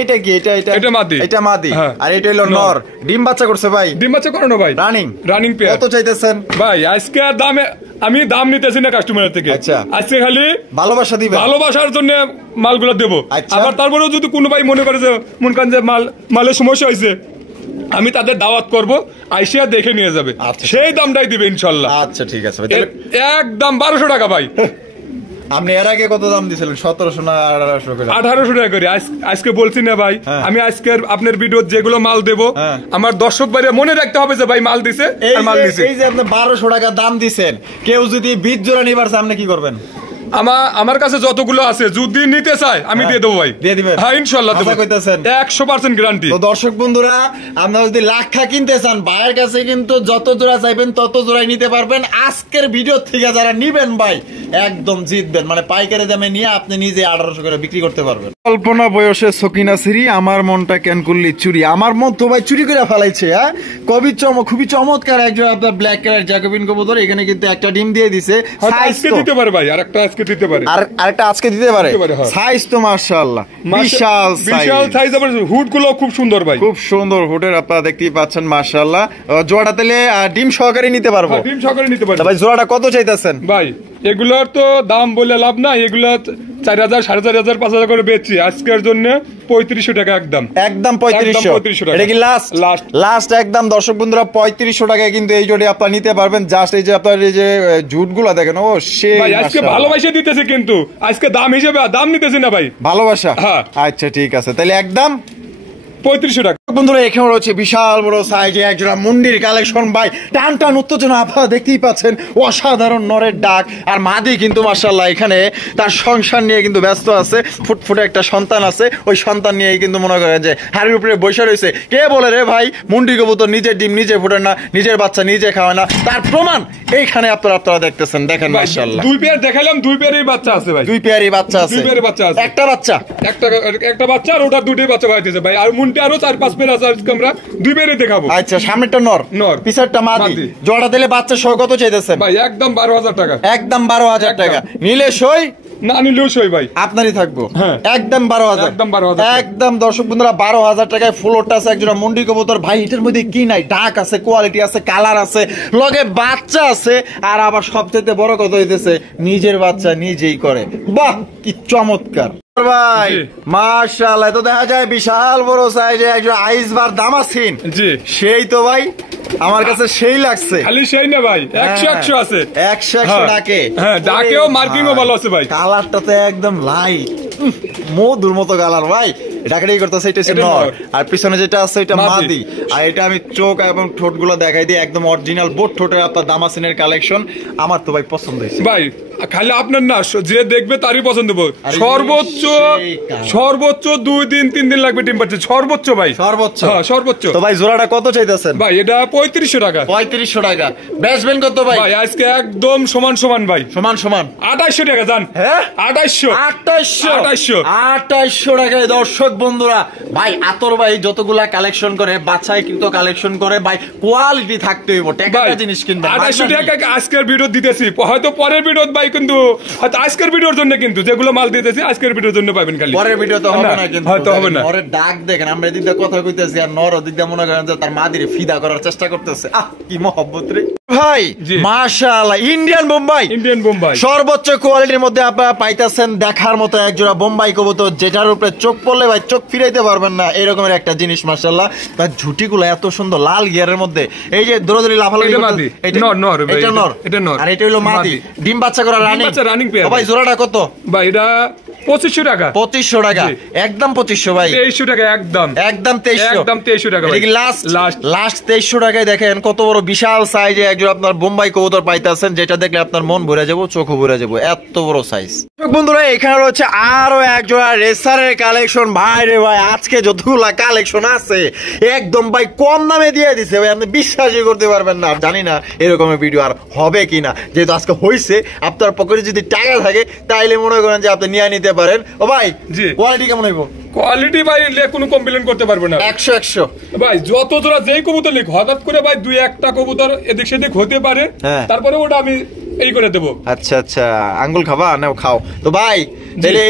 এইটা কি? এটা মাদি, এটা মাদি, আর এটা হলো নর। ডিম বাচ্চা করছে ভাই? ডিম বাচ্চা করানো ভাই, রানিং পেয়ার। কত চাইতেছেন ভাই? আজকে দামে আমি দাম নিতেছি না কাস্টমারের থেকে। আচ্ছা, আজকে খালি ভালোবাসা দিবে, ভালোবাসার জন্য মালগুলো দেবো। আচ্ছা। আবার তারপরেও যদি কোনো ভাই মনে করে যে মালের সমস্যা হয়েছে, আমি তাদের দাওয়াত করব, আইসিয়া দেখে নিয়ে যাবে, সেই দামটাই দিবে ইনশাল্লাহ। আচ্ছা ঠিক আছে, একদম 1200 টাকা ভাই। আপনি এর আগে কত দাম দিয়েছিলেন? 1700 না 1800 করে? 1800 টাকা করে। আজকে বলছি না ভাই, আমি আজকের আপনার ভিডিও যেগুলো মাল দেবো, আমার দর্শক ভাই মনে রাখতে হবে যে ভাই মাল দিছে, মাল দিছে। এই যে আপনি 1200 টাকা দাম দিছেন, কেউ যদি 20 জোড়া নিবার চায় আপনি কি করবেন? আমার কাছে যতগুলো আছে যদি নিতে চায় আমি দিয়ে দেবো ভাই, দিয়ে দিবেন? হ্যাঁ ইনশাল্লাহ দেবো, 100% গ্যারান্টি। তো দর্শক বন্ধুরা, আপনারা যদি লাখা কিনতে চান, ভাইয়ের কাছে কিন্তু যত জোড়া চাইবেন তত জোড়াই নিতে পারবেন। আজকের ভিডিও থেকে যারা নিবেন ভাই একদম জিতবেন, মানে পাইকারি দামে নিয়ে আপনি নিজে 1800 করে বিক্রি করতে পারবেন। কল্পনা বয়সে সকিনা সিরি, আমার মনটা কেন করলি চুরি, আমার মন তো ভাই চুরি করে ফেলাইছে। হ্যাঁ, খুবই চমৎকার একজন আপনার ব্ল্যাক কালার জ্যাকোবিন কবুতর। এখানে কিন্তু একটা ডিম দিয়ে দিছে, আজকে দিতে পারে ভাই, আরেকটা আজকে দিতে পারে, আরেকটা আজকে দিতে পারে। সাইজ তো মাশাআল্লাহ বিশাল সাইজ, আবার হুড গুলো খুব সুন্দর ভাই, খুব সুন্দর হুডের, আপনারা দেখতেই পাচ্ছেন মাশাআল্লাহ। জোড়াটা তাহলে ডিম সহকারে নিতে পারবো? ডিম সহকারে নিতে পারবো ভাই। জোড়াটা কত চাইতেছেন ভাই? এগুলোর তো দাম বলে লাভ না, এগুলো 4,000, 4,500, 5,000 করে বেচছি। আজকের জন্য 3500 টাকা একদম। একদম 3500 টাকা। এটা কি লাস্ট একদম দর্শক বন্ধুরা 3500 টাকায় কিন্তু এই জোড়ি আপনারা নিতে পারবেন। জাস্ট এই যে আপনার এই যে জুটগুলা দেখেন, ও সেই ভাই আজকে ভালোবাসা দিতেছে, কিন্তু আজকে দাম হিসেবে দাম নিতেছি না ভাই, ভালোবাসা। হ্যাঁ আচ্ছা ঠিক আছে, তাহলে একদম 3500 টাকা। বন্ধুরা এখানে রয়েছে বিশাল বড় সাইজে একজোড়া মুন্ডির কালেকশন ভাই, টান টান উত্তেজনা আপনারা দেখতেই পাচ্ছেন, অসাধারণ নরের ডাক। আর মাদি কিন্তু মাশাআল্লাহ এখানে তার সংসার নিয়ে কিন্তু ব্যস্ত আছে, ফুটফুটে একটা সন্তান আছে, ওই সন্তান নিয়ে কিন্তু মনে করেন যে হাড়ির উপরে বসে রয়েছে। কে বলে রে ভাই মুন্ডি কবুতর নিজের ডিম নিজে ফুটে না, নিজের বাচ্চা নিজে খাওয়ায় না, তার প্রমাণ এইখানে আপনারা দেখতেছেন। দেখেন মাশাআল্লাহ দুই পেয়ার দেখালাম, দুই পেয়ারই বাচ্চা আছে ভাই, দুই পেয়ারই বাচ্চা আছে, দুই পেয়ারই বাচ্চা আছে, একটা বাচ্চা একটা বাচ্চা আর ওটা দুটোই বাচ্চা হইতেছে ভাই। আর মুন্ডি আরো 4-5 পেয়ার আছে, আজকে আমরা দুই পেয়ারই দেখাবো। আচ্ছা সামনেরটা নর, পিছারটা মাদি। জোড়া দিলে বাচ্চা সহ কত চাইতেছেন ভাই? একদম 12,000 টাকা। একদম 12,000 টাকা। নিলে সই না নিলেও সই ভাই, আপনারই থাকবো। হ্যাঁ একদম 12,000, একদম 12,000, একদম দর্শক বন্ধুরা 12,000 টাকায় ফুল ওটা আছে একজন মুন্ডি কবুতর ভাই। এটার মধ্যে কি নাই, ডাক আছে, কোয়ালিটি আছে, কালার আছে, লগে বাচ্চা আছে, আর আবার সবচেয়ে বড় কথা হইতেছে নিজের বাচ্চা নিজেই করে। বাহ কি চমৎকার ভাই, মাশাআল্লাহ। তো দেখা যায় বিশাল বড় সাইজে একজন আইসবার দামাসিন, জি সেই তো ভাই আমার কাছে সেই লাগছে। খালি সেই না ভাই, 100 আছে, 100 ডাকে। হ্যাঁ ডাকেও মার্কিংও ভালো আছে ভাই। কালারটা তো একদম লাইট মধুর মতো কালার ভাই। ডাকাডাকি করতেছে, এটা হচ্ছে নর, আর পিছনে যেটা আছে এটা মাদি। আর এটা আমি চোখ এবং ঠোঁট গুলো দেখাই দিই, একদম অরিজিনাল বোট ঠোঁটের আপনার দামাসিনের কালেকশন। আমার তো ভাই পছন্দ হয়েছে ভাই, খালি আপনার না, যে দেখবে তারই পছন্দ হবে। সর্বোচ্চ 2-3 দিন লাগবে ডিম পাচ্ছে, সর্বোচ্চ ভাই, সর্বোচ্চ। হ্যাঁ সর্বোচ্চ। তো ভাই জোড়াটা কত চাইতেছেন ভাই? এটা 3500 টাকা। 3500 টাকা। বেচবেন কত ভাই? ভাই আজকে একদম সমান সমান ভাই, সমান 2800 টাকা জান। হ্যাঁ 2800 টাকায় দর্শক বন্ধুরা ভাই আতর ভাই যতগুলা কালেকশন করে বাছাই কিন্তু কালেকশন করে ভাই, কোয়ালিটি থাকতে হইব, টাকাটা জিনিস কিনবেন। 2800 টাকা আজকের ভিডিও দিতেছি, হয়তো পরের ভিডিও ভাই কিন্তু হয়তো আজকের ভিডিওর জন্য, কিন্তু যেগুলো মাল দিতেছি আজকের ভিডিওর জন্য পাবেন, খালি পরের ভিডিও তো হবে না, কিন্তু হয়তো হবে না। নরের ডাক দেখেন, আমরা এদিক দিয়ে কথা কইতেছি আর নর ওদিক দিয়ে মনে করেন যে তার মাদিরে ফিদা করার চেষ্টা করতেছে। আহ কি মহব্বত রে ভাই, মাশাআল্লাহ। ইন্ডিয়ান বোম্বাই, সর্বোচ্চ কোয়ালিটির মধ্যে আপনারা পাইতেছেন দেখার মতো একজোড়া বোম্বাই কবুতর, যেটার উপরে চোখ পড়লে ভাই চোখ ফিরাইতে পারবেন না, এরকমের একটা জিনিস মাশাআল্লাহ। তার ঝুটিগুলো এত সুন্দর লাল গিয়ারের মধ্যে, এই যে দৌড়াদৌড়ি লাফালাফি, এটা নর আর এটা হলো মাদি। ডিম বাচ্চা করা রানিং পেয়ার। ভাই জোড়াটা কত ভাই? এটা 2500 টাকা। 2500 টাকা, একদম 2500 ভাই। 2300 টাকা, একদম 2300 টাকা ভাই। লাস্ট 2300 টাকায় দেখেন কত বড় বিশাল সাইজে একজন আপনার বোম্বাই কবুতর পাইতেছেন, যেটা দেখলে আপনার মন ভরে যাবো, চোখও ভরে যাবো, এত বড় সাইজ। বন্ধুরা এখানে রয়েছে আরো একজোড়া রেসারের কালেকশন। ভাই রে ভাই আজকে যতগুলা কালেকশন আছে একদম ভাই কম দামে দিয়ে দিছে ভাই, আপনি বিশ্বাসই করতে পারবেন না। জানি না এরকমের ভিডিও আর হবে কিনা, যেহেতু আজকে হয়েছে। আপনার পকেটে যদি টাকা থাকে তাইলে মনে করেন যে আপনি নিয়ে নিতে পারেন। ও ভাই জি কোয়ালিটি কেমন হইব? কোয়ালিটি ভাই কোনো কমপ্লেন করতে পারবো না, 100 ভাই। যত জোড়া যেই কবুতর লিখ, হঠাৎ করে ভাই 2-1টা কবুতর এদিক সেদিক হতে পারে, তারপরে ওটা আমি এই করে দেবো। আচ্ছা আচ্ছা, আঙ্গুল খাবা না খাও তো ভাই। তাহলে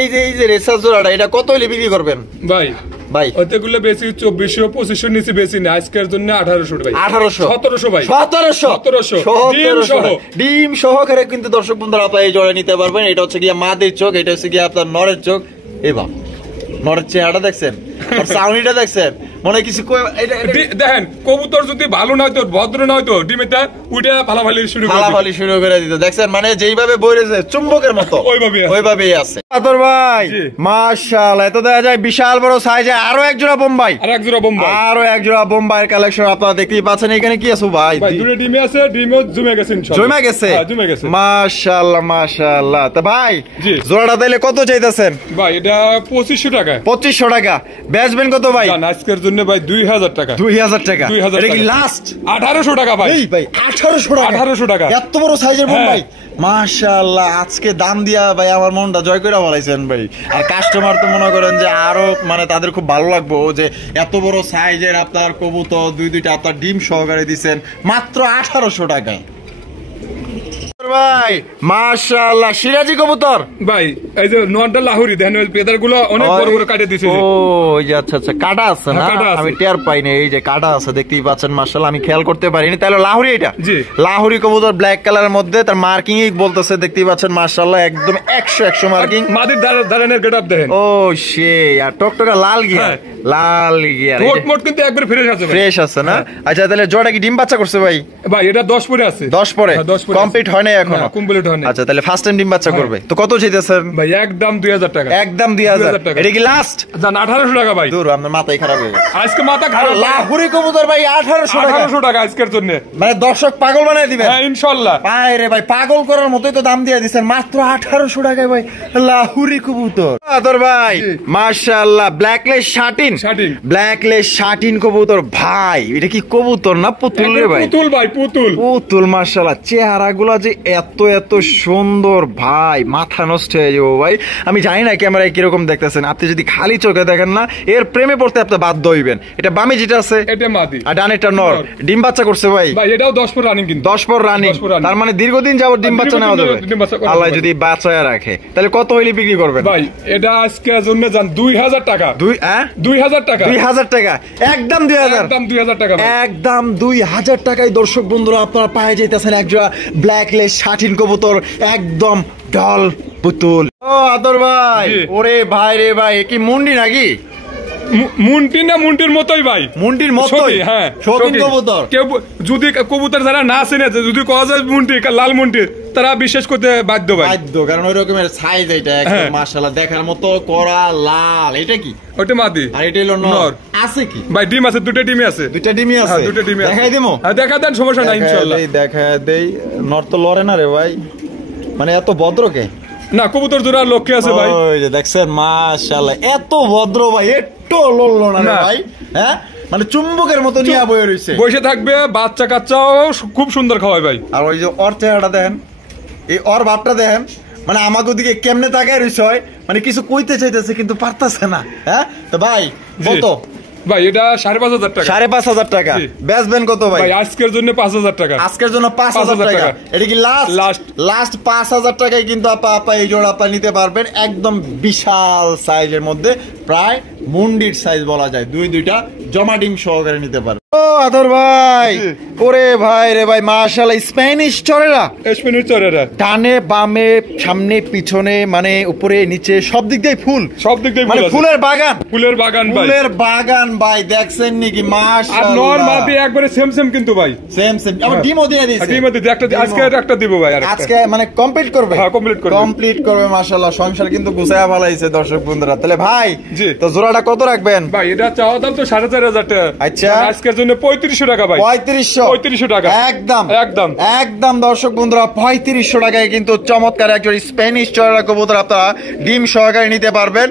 এই যে রেসার জোড়াটা এটা কত হলে বিক্রি করবেন ভাই? ভাই ওইগুলো বেশি 2400-2500 নিচে বেশি না, আজকের জন্য 1800 ভাই। 1700 ভাই, 1700 ডিম সহকারে কিন্তু দর্শক বন্ধুরা আপনারা এই জোড়া নিতে পারবেন। এটা হচ্ছে গিয়া মাদের চোখ, এটা হচ্ছে গিয়া আপনার নরের চোখ। এবার নরের চেহারাটা দেখছেন, সাউনিটা দেখছেন, মনে কিছু দেখেন। কবুতর যদি ভালো নয় তো, ভদ্র নয় তো, ডিমেটা উঠে ফালাফালি শুরু করে দিত। দেখছেন মানে যেইভাবে বইরেছে চুম্বকের মতো ওইভাবেই আছে। আতর ভাই মাশাআল্লাহ, তো দেখা যায় বিশাল বড় সাইজে আরো একজোড়া বোম্বাই, আরো একজোড়া বোম্বাইয়ের কালেকশন আপনারা দেখতেই পাচ্ছেন। এখানে কি আছে ভাই? দুটো ডিমে আছে, ডিমও জমে গেছে, জমে গেছে মাশাআল্লাহ মাশাআল্লাহ। তো ভাই জোড়াটা দিলে কত চাইতেছেন? ভাই এটা 2500 টাকা। 2500 টাকা। বেচবেন কত ভাই? আজকের জন্য ভাই 2000 টাকা। 2000 টাকা। এটা কি লাস্ট? 1800 টাকা ভাই। এই ভাই 1800 টাকা, এত বড় সাইজের বোম্বাই মাশাআল্লাহ। আজকে দাম দিয়া ভাই আমার মনটা জয় করে বলাইছেন ভাই। আর কাস্টমার তো মনে করেন যে আরো মানে তাদের খুব ভালো লাগবো যে এত বড় সাইজের আপনার কবুতর দুইটা আপনার ডিম সহকারে দিচ্ছেন মাত্র 1800 টাকায়। ভাই মাশাআল্লাহ সিরাজি কবুতর ভাই এই যে নরটা লাহুরি দেখেন পেদার গুলো অনেক বড় বড় কাটে দিছে। ও ওই যে আচ্ছা আচ্ছা কাটা আছে না, আমি টের পাইনি। এই যে কাটা আছে দেখতেই পাচ্ছেন মাশাআল্লাহ, আমি খেয়াল করতে পারিনি। তাহলে লাহুরি, এটা জি লাহুরি কবুতর ব্ল্যাক কালারের মধ্যে, তার মার্কিং ই বলতেছে দেখতেই পাচ্ছেন মাশাআল্লাহ, একদম 100 মার্কিং। মাদির দাঁড়ানোর গেটআপ দেখেন। ও সে আর টকটকা লাল গিয়ার, লাল গিয়ার মোট কিন্তু একবার ফ্রেশ আছে, ফ্রেশ আছে না। আচ্ছা তাহলে জোড়া কি ডিম বাচ্চা করছে ভাই? ভাই এটা 10 পরে আছে। 10 পরে কমপ্লিট হয় না এখনো? কমপ্লিট হয় না। আচ্ছা তাহলে ফার্স্ট টাইম ডিম বাচ্চা করবে, তো কত চাইতেছেন ভাই? একদম 2000 টাকা। একদম 2000 টাকা। এটা কি লাস্ট? জান 1800 টাকা ভাই। দূর আপনার মাথায় খারাপ হয়ে গেছে আজকে মাথা খারাপ। লাহুরি কবুতর ভাই 1800 টাকা আজকের জন্য, মানে দর্শক পাগল বানাই দিবেন। হ্যাঁ ইনশাআল্লাহ। ভাই রে ভাই পাগল করার মতোই তো দাম দিয়ে দিবেন, মাত্র 1800 টাকায় ভাই লাহুরি কবুতর। আদর ভাই মাশাআল্লাহ ব্ল্যাকলেস শাটিন, ব্ল্যাকলেস শাটিন কবুতর ভাই, এটা কি কবুতর না পুতুল রে ভাই? পুতুল ভাই, পুতুল পুতুল মাশাআল্লাহ। চেহারাগুলো যে এত এত সুন্দর ভাই, মাথা নষ্ট হয়ে যাবো ভাই। আমি জানি না ক্যামেরায় কিরকম দেখতেছেন, আপনি যদি খালি চোখে দেখেন না এর প্রেমে পড়তে আপনি বাধ্য হইবেন। এটা বামে যেটা আছে এটা মাদি, আর ডানেরটা নর। ডিম বাচ্চা করছে ভাই? ভাই এটাও 10 পর রানিং, কিন্তু 10 পর রানিং, তার মানে দীর্ঘদিন যাবত ডিম বাচ্চা নেওয়া যাবে আল্লাহ যদি বাচ্চায় রাখে। তাহলে কত হইলে বিক্রি করবেন ভাই? এটা আজকে জন্য জান 2000 টাকা। 2000 টাকা, 2000 টাকা, একদম 2000, একদম 2000 টাকা, একদম 2000 টাকায় দর্শক বন্ধুরা আপনারা পায়ে যাইতেছেন একজোড়া ব্ল্যাকলেস শাটিন কবুতর, একদম ডল পুতুল। ও আদর ভাই, ওরে ভাই রে ভাই, কি মুন্ডি নাকি? মুন্টি না মুন্টির মতোই ভাই, মুন্টির মতোই। হ্যাঁ শৌখিন কবুতর। কেউ যদি কবুতর যারা না চেনে, যদি কওয়া যায় মুন্টি লাল মুন্টি, তারা বিশ্বাস করতে বাধ্য ভাই, বাধ্য, কারণ ওই রকমের সাইজ এটা একদম মাশাআল্লাহ দেখার মতো করা লাল। এটা কি? ওটা মাদি আর এটা হলো নর। আছে কি ভাই? ডিম আছে, দুটো ডিমই আছে। দুটো ডিমই আছে, দুটো ডিমই আছে। দেখাই দিমু? হ্যাঁ দেখা দেন, সমস্যা নাই ইনশাআল্লাহ। দেখা দেই। নর তো লড়ে না রে ভাই, মানে এত ভদ্র কে? না কবুতর জোড়া লক্ষ্যে আছে ভাই। ওই যে দেখছেন মাশাআল্লাহ এত ভদ্র ভাই, একটু লড়লো না রে ভাই। হ্যাঁ মানে চুম্বকের মতো নিয়ে বয়ে রইছে, বসে থাকবে। বাচ্চা কাচ্চাও খুব সুন্দর খাওয়ায় ভাই। আর ওই যে ওর চেহারাটা দেখেন, এই ওর ভাবটা দেখেন, মানে আমাকে দিকে কেমনে তাকায় রইছে, মানে কিছু কইতে চাইতেছে কিন্তু পারতাছে না। হ্যাঁ তো ভাই কত ভাই? এটা 5500 টাকা। 5500 টাকা। বেচবেন কত ভাই? আজকের জন্য 5000 টাকা। আজকের জন্য 5000 টাকা। এটা কি লাস্ট 5000 টাকায় কিন্তু আপা এই জোড়া আপা নিতে পারবেন, একদম বিশাল সাইজের মধ্যে, প্রায় মুন্ডির সাইজ বলা যায়। দুইটা জমা ডিম সহকারে নিতে পারবেন। ও আদর ভাই, ওরে ভাই রে ভাই মাশাআল্লাহ স্প্যানিশ চরেরা, স্প্যানিশ চরেরা ডানে বামে সামনে পিছনে, মানে উপরে নিচে সব দিক দিয়ে ফুল, সব দিক দিয়ে মানে ফুলের বাগান, ফুলের বাগান ভাই, ফুলের বাগান ভাই। দেখছেন নাকি মাশাআল্লাহ? আর নর মাদি একবারে সেম কিন্তু ভাই, সেম আবার ডিমও দিয়ে দিয়েছে। ডিমও দিয়ে একটা, আজকে একটা দিব ভাই। আজকে মানে কমপ্লিট করবে? হ্যাঁ কমপ্লিট করবে মাশাআল্লাহ। সংসার কিন্তু গুছায়া ভালাইছে দর্শক বন্ধুরা। তাহলে ভাই জি, তো জোড়াটা কত রাখবেন ভাই? এটা চাওয়া দাম তো 4500 টাকা। আচ্ছা আজকের জন্য 3500 টাকা ভাই। 3500 টাকা, একদম দর্শক বন্ধুরা 3500 টাকায় কিন্তু চমৎকার একজন স্প্যানিশ চড়া কবুতর আপনারা ডিম সহকারে নিতে পারবেন।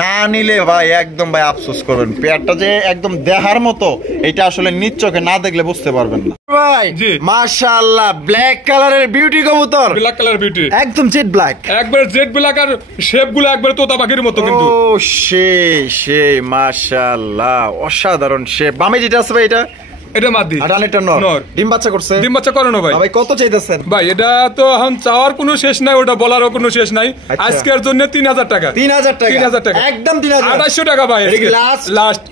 না নিলে ভাই একদম ভাই আফসোস করবেন, পেয়ারটা যে একদম দেখার মতো, এটা আসলে নিজ চোখে না দেখলে বুঝতে পারবেন না ভাই। মাশাআল্লাহ ব্ল্যাক কালারের বিউটি কবুতর, ব্ল্যাক কালার বিউটি, একদম জেড ব্ল্যাক, একবার জেড ব্ল্যাক, আর শেপ গুলো একবার তোতা পাখির মতো কিন্তু। ও সেই মাশাআল্লাহ অসাধারণ শেপ। বামে যেটা আছে ভাই এটা মাদি, আর ডানেরটা নর। ডিম বাচ্চা করছে? ডিম বাচ্চা করানো ভাই। ভাই কত চাইতেছেন ভাই? এটা তো এখন চাওয়ার কোনো শেষ নাই, ওটা বলারও কোনো শেষ নাই। আজকের জন্য 3000 টাকা। 3000 টাকা, 3000 টাকা, একদম 3000, 2800 টাকা ভাই। লাস্ট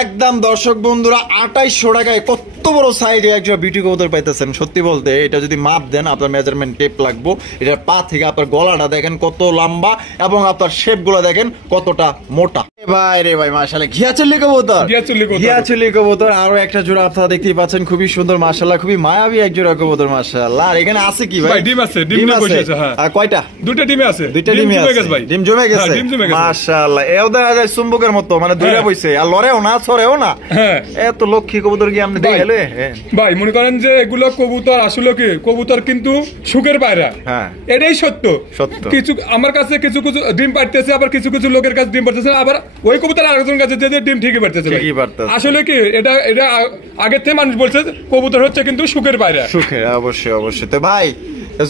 একদম দর্শক বন্ধুরা 2800 টাকায় কত বড় সাইজে একজন বিউটি কবুতর পাইতেছেন। সত্যি বলতে এটা যদি মাপ দেন, আপনার মেজারমেন্ট টেপ লাগবে। এটার পা থেকে আপনার গলাটা দেখেন কত লম্বা, এবং আপনার শেপ গুলো দেখেন কতটা মোটা। ভাই রে ভাই মাশাআল্লাহ ঘিয়াচুল্লি কবুতর, ঘিয়াচুল্লি কবুতর আরো একটা জোড়া আপনারা দেখতেই পাচ্ছেন, খুবই সুন্দর মাশাআল্লাহ, খুবই মায়াবী এক জোড়া কবুতর মাশাআল্লাহ। আর এখানে আছে কি ভাই? ডিম আছে, ডিম নিয়ে বসে আছে। হ্যাঁ আর কয়টা? দুটো ডিমে আছে, দুটো ডিমে আছে ভাই। ডিম জমে গেছে মাশাআল্লাহ। এও দেখা যায় চুম্বকের মতো, মানে দুইটা বইছে, আর লড়েও না ছড়েও না। হ্যাঁ এত লক্ষ্মী কবুতর কি আপনি দেখালে ভাই? মনে করেন যে এগুলো কবুতর আসলে কি, কবুতর কিন্তু সুখের পায়রা। হ্যাঁ এটাই সত্য। কিছু আমার কাছে কিছু ডিম পাড়তেছে, আবার কিছু লোকের কাছে ডিম পাড়তেছে, আবার ওই কবুতর আরেকজন কাছে যে ডিম ঠিকই পাড়তেছে। আসলে কি এটা আগের থেকে মানুষ বলছে কবুতর হচ্ছে কিন্তু সুখের পায়রা। সুখের, অবশ্যই। তো ভাই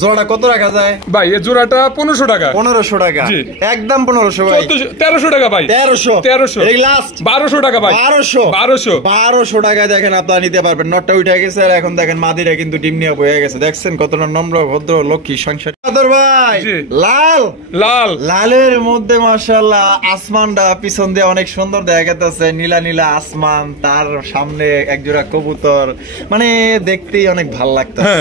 জোড়াটা কত রাখা যায় ভাই এই জোড়াটা 1500 টাকা 1500 টাকা একদম 1500 ভাই 1300 টাকা ভাই 1300 এই লাস্ট 1200 টাকা ভাই 1200 টাকায় দেখেন আপনারা নিতে পারবেন। নটটা উঠে গেছে আর এখন দেখেন মাদিরা কিন্তু ডিম নিয়ে বয়ে গেছে। দেখছেন কতটা নম্র ভদ্র লক্ষ্মী সংসার। আদর ভাই লাল লাল লালের মধ্যে মাশাআল্লাহ আসমানটা পিছন দিয়ে অনেক সুন্দর দেখা যাচ্ছে, নীলা নীলা আসমান, তার সামনে একজোড়া কবুতর, মানে দেখতেই অনেক ভালো লাগতেছে।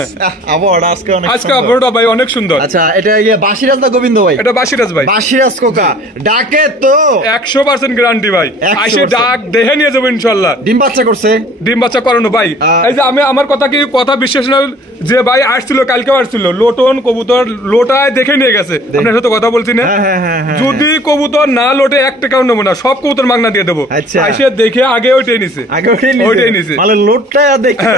আবহাওয়াটা আজকে আবহাওয়াটা ভাই অনেক সুন্দর। আচ্ছা এটা বাসিরাজ না গোবিন্দ ভাই? এটা বাসিরাজ ভাই। বাসিরাজ কোকা ডাকে তো 100% গ্যারান্টি ভাই। আইসে ডাক দেখে নিয়ে যাবো ইনশাআল্লাহ। ডিম বাচ্চা করছে? ডিম বাচ্চা করানো ভাই। এই যে আমি আমার কথা বিশ্বাস না যে ভাই আসছিল, কালকে আসছিল লোটন কবুতর লোটায় দেখে নিয়ে গেছে। আপনার সাথে কথা বলছি না, যদি কবুতর না লোটে 1 টাকাও নেবো না, সব কবুতর মাগনা দিয়ে দেবো। আইসে দেখে আগে ওইটাই নিছে, ওইটাই নিছে, মানে লোটায় দেখে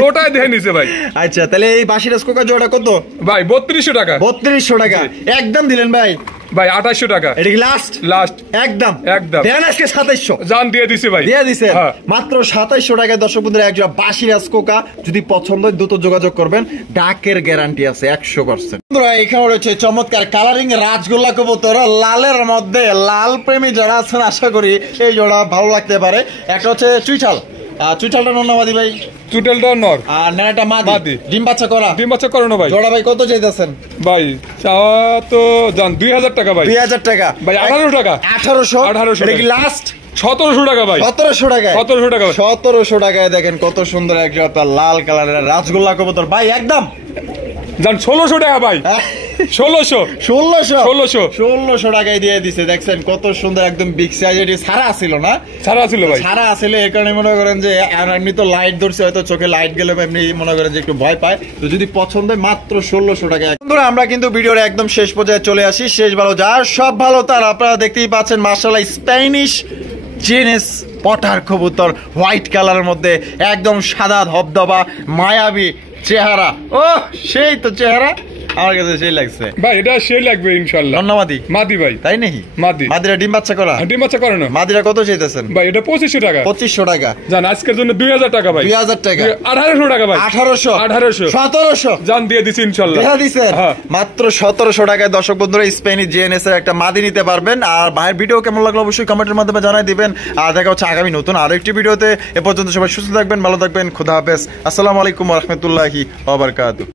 লোটায় দেখে নিছে ভাই। আচ্ছা তাহলে এই বাসিরাজ কোকা জোড়া কত ভাই? 3200 টাকা। 3200 টাকা একদম দিলেন ভাই? ভাই 2800 টাকা। এটা কি লাস্ট? লাস্ট একদম একদম। দেন আজকে 2700 জান দিয়ে দিছি ভাই, দিয়ে দিছেন মাত্র 2700 টাকায়। দর্শক বন্ধুরা একজোড়া বাসিরাজ কোকা যদি পছন্দ হয় দ্রুত যোগাযোগ করবেন, ডাকের গ্যারান্টি আছে 100%। বন্ধুরা এখানে রয়েছে চমৎকার কালারিং রাজগোল্লা কবুতর লালের মধ্যে। লাল প্রেমী যারা আছেন আশা করি এই জোড়া ভালো লাগতে পারে। একটা হচ্ছে চুইঠাল, চুইঠালটা নন্নাবাদী ভাই, চুইঠালটা নর আর নেড়াটা মাদি। ডিম বাচ্চা করা? ডিম বাচ্চা করানো ভাই। জোড়া ভাই কত চাইতেছেন ভাই? চাওয়া তো জান 2000 টাকা ভাই। 2000 টাকা ভাই। 1800 টাকা। 1800 এটা কি লাস্ট? 1700 টাকা ভাই। 1700 টাকা। 1700 টাকা। 1700 টাকায় দেখেন কত সুন্দর একটা লাল কালারের রাজগোল্লা কবুতর ভাই একদম জান 1600 টাকা ভাই। 1600 টাকায় দিয়ে দিছে। দেখছেন কত সুন্দর একদম বিগ সাইজ। এটি সারা ছিল না? সারা ছিল ভাই। সারা ছিল এর কারণে মনে করেন যে এমনি তো লাইট ধরছে, হয়তো চোখে লাইট গেলে এমনি মনে করেন যে একটু ভয় পায়। তো যদি পছন্দ হয় মাত্র 1600 টাকা। বন্ধুরা আমরা কিন্তু ভিডিওর একদম শেষ পর্যায়ে চলে আসি। শেষ ভালো যার সব ভালো তার, আপনারা দেখতেই পাচ্ছেন মাশাআল্লাহ স্প্যানিশ জিনেস পটার কবুতর হোয়াইট কালারের মধ্যে একদম সাদা ধবধবা মায়াবী চেহারা। ও সেই তো চেহারা আমার কাছে সেই লাগছে ভাই। এটা সেই লাগবে ইনশাআল্লাহ। ধন্যবাদ। মাদি ভাই। তাই নাকি? মাদি। মাদিরা ডিম বাচ্চা করা? ডিম বাচ্চা করানো। মাদিরা কত চাইতেছেন ভাই? এটা 2500 টাকা। 2500 টাকা জান আজকের জন্য 2000 টাকা ভাই। 2000 টাকা। 1800 টাকা ভাই। 1800 1700 জান দিয়ে দিছি ইনশাআল্লাহ। দিয়ে দিছেন মাত্র 1700 টাকায়। দর্শক বন্ধুরা স্পেনিশ জিএনএস এর একটা মাদি নিতে পারবেন। আর ভাইয়ের ভিডিও কেমন লাগলো অবশ্যই কমেন্টের মাধ্যমে জানাই দিবেন। আর দেখা হচ্ছে আগামী নতুন আরো একটি ভিডিওতে। এ পর্যন্ত সবাই সুস্থ থাকবেন, ভালো থাকবেন। খোদা হাফেজ। আসসালামু আলাইকুম ওয়া রাহমাতুল্লাহি ওয়া বারাকাতুহু।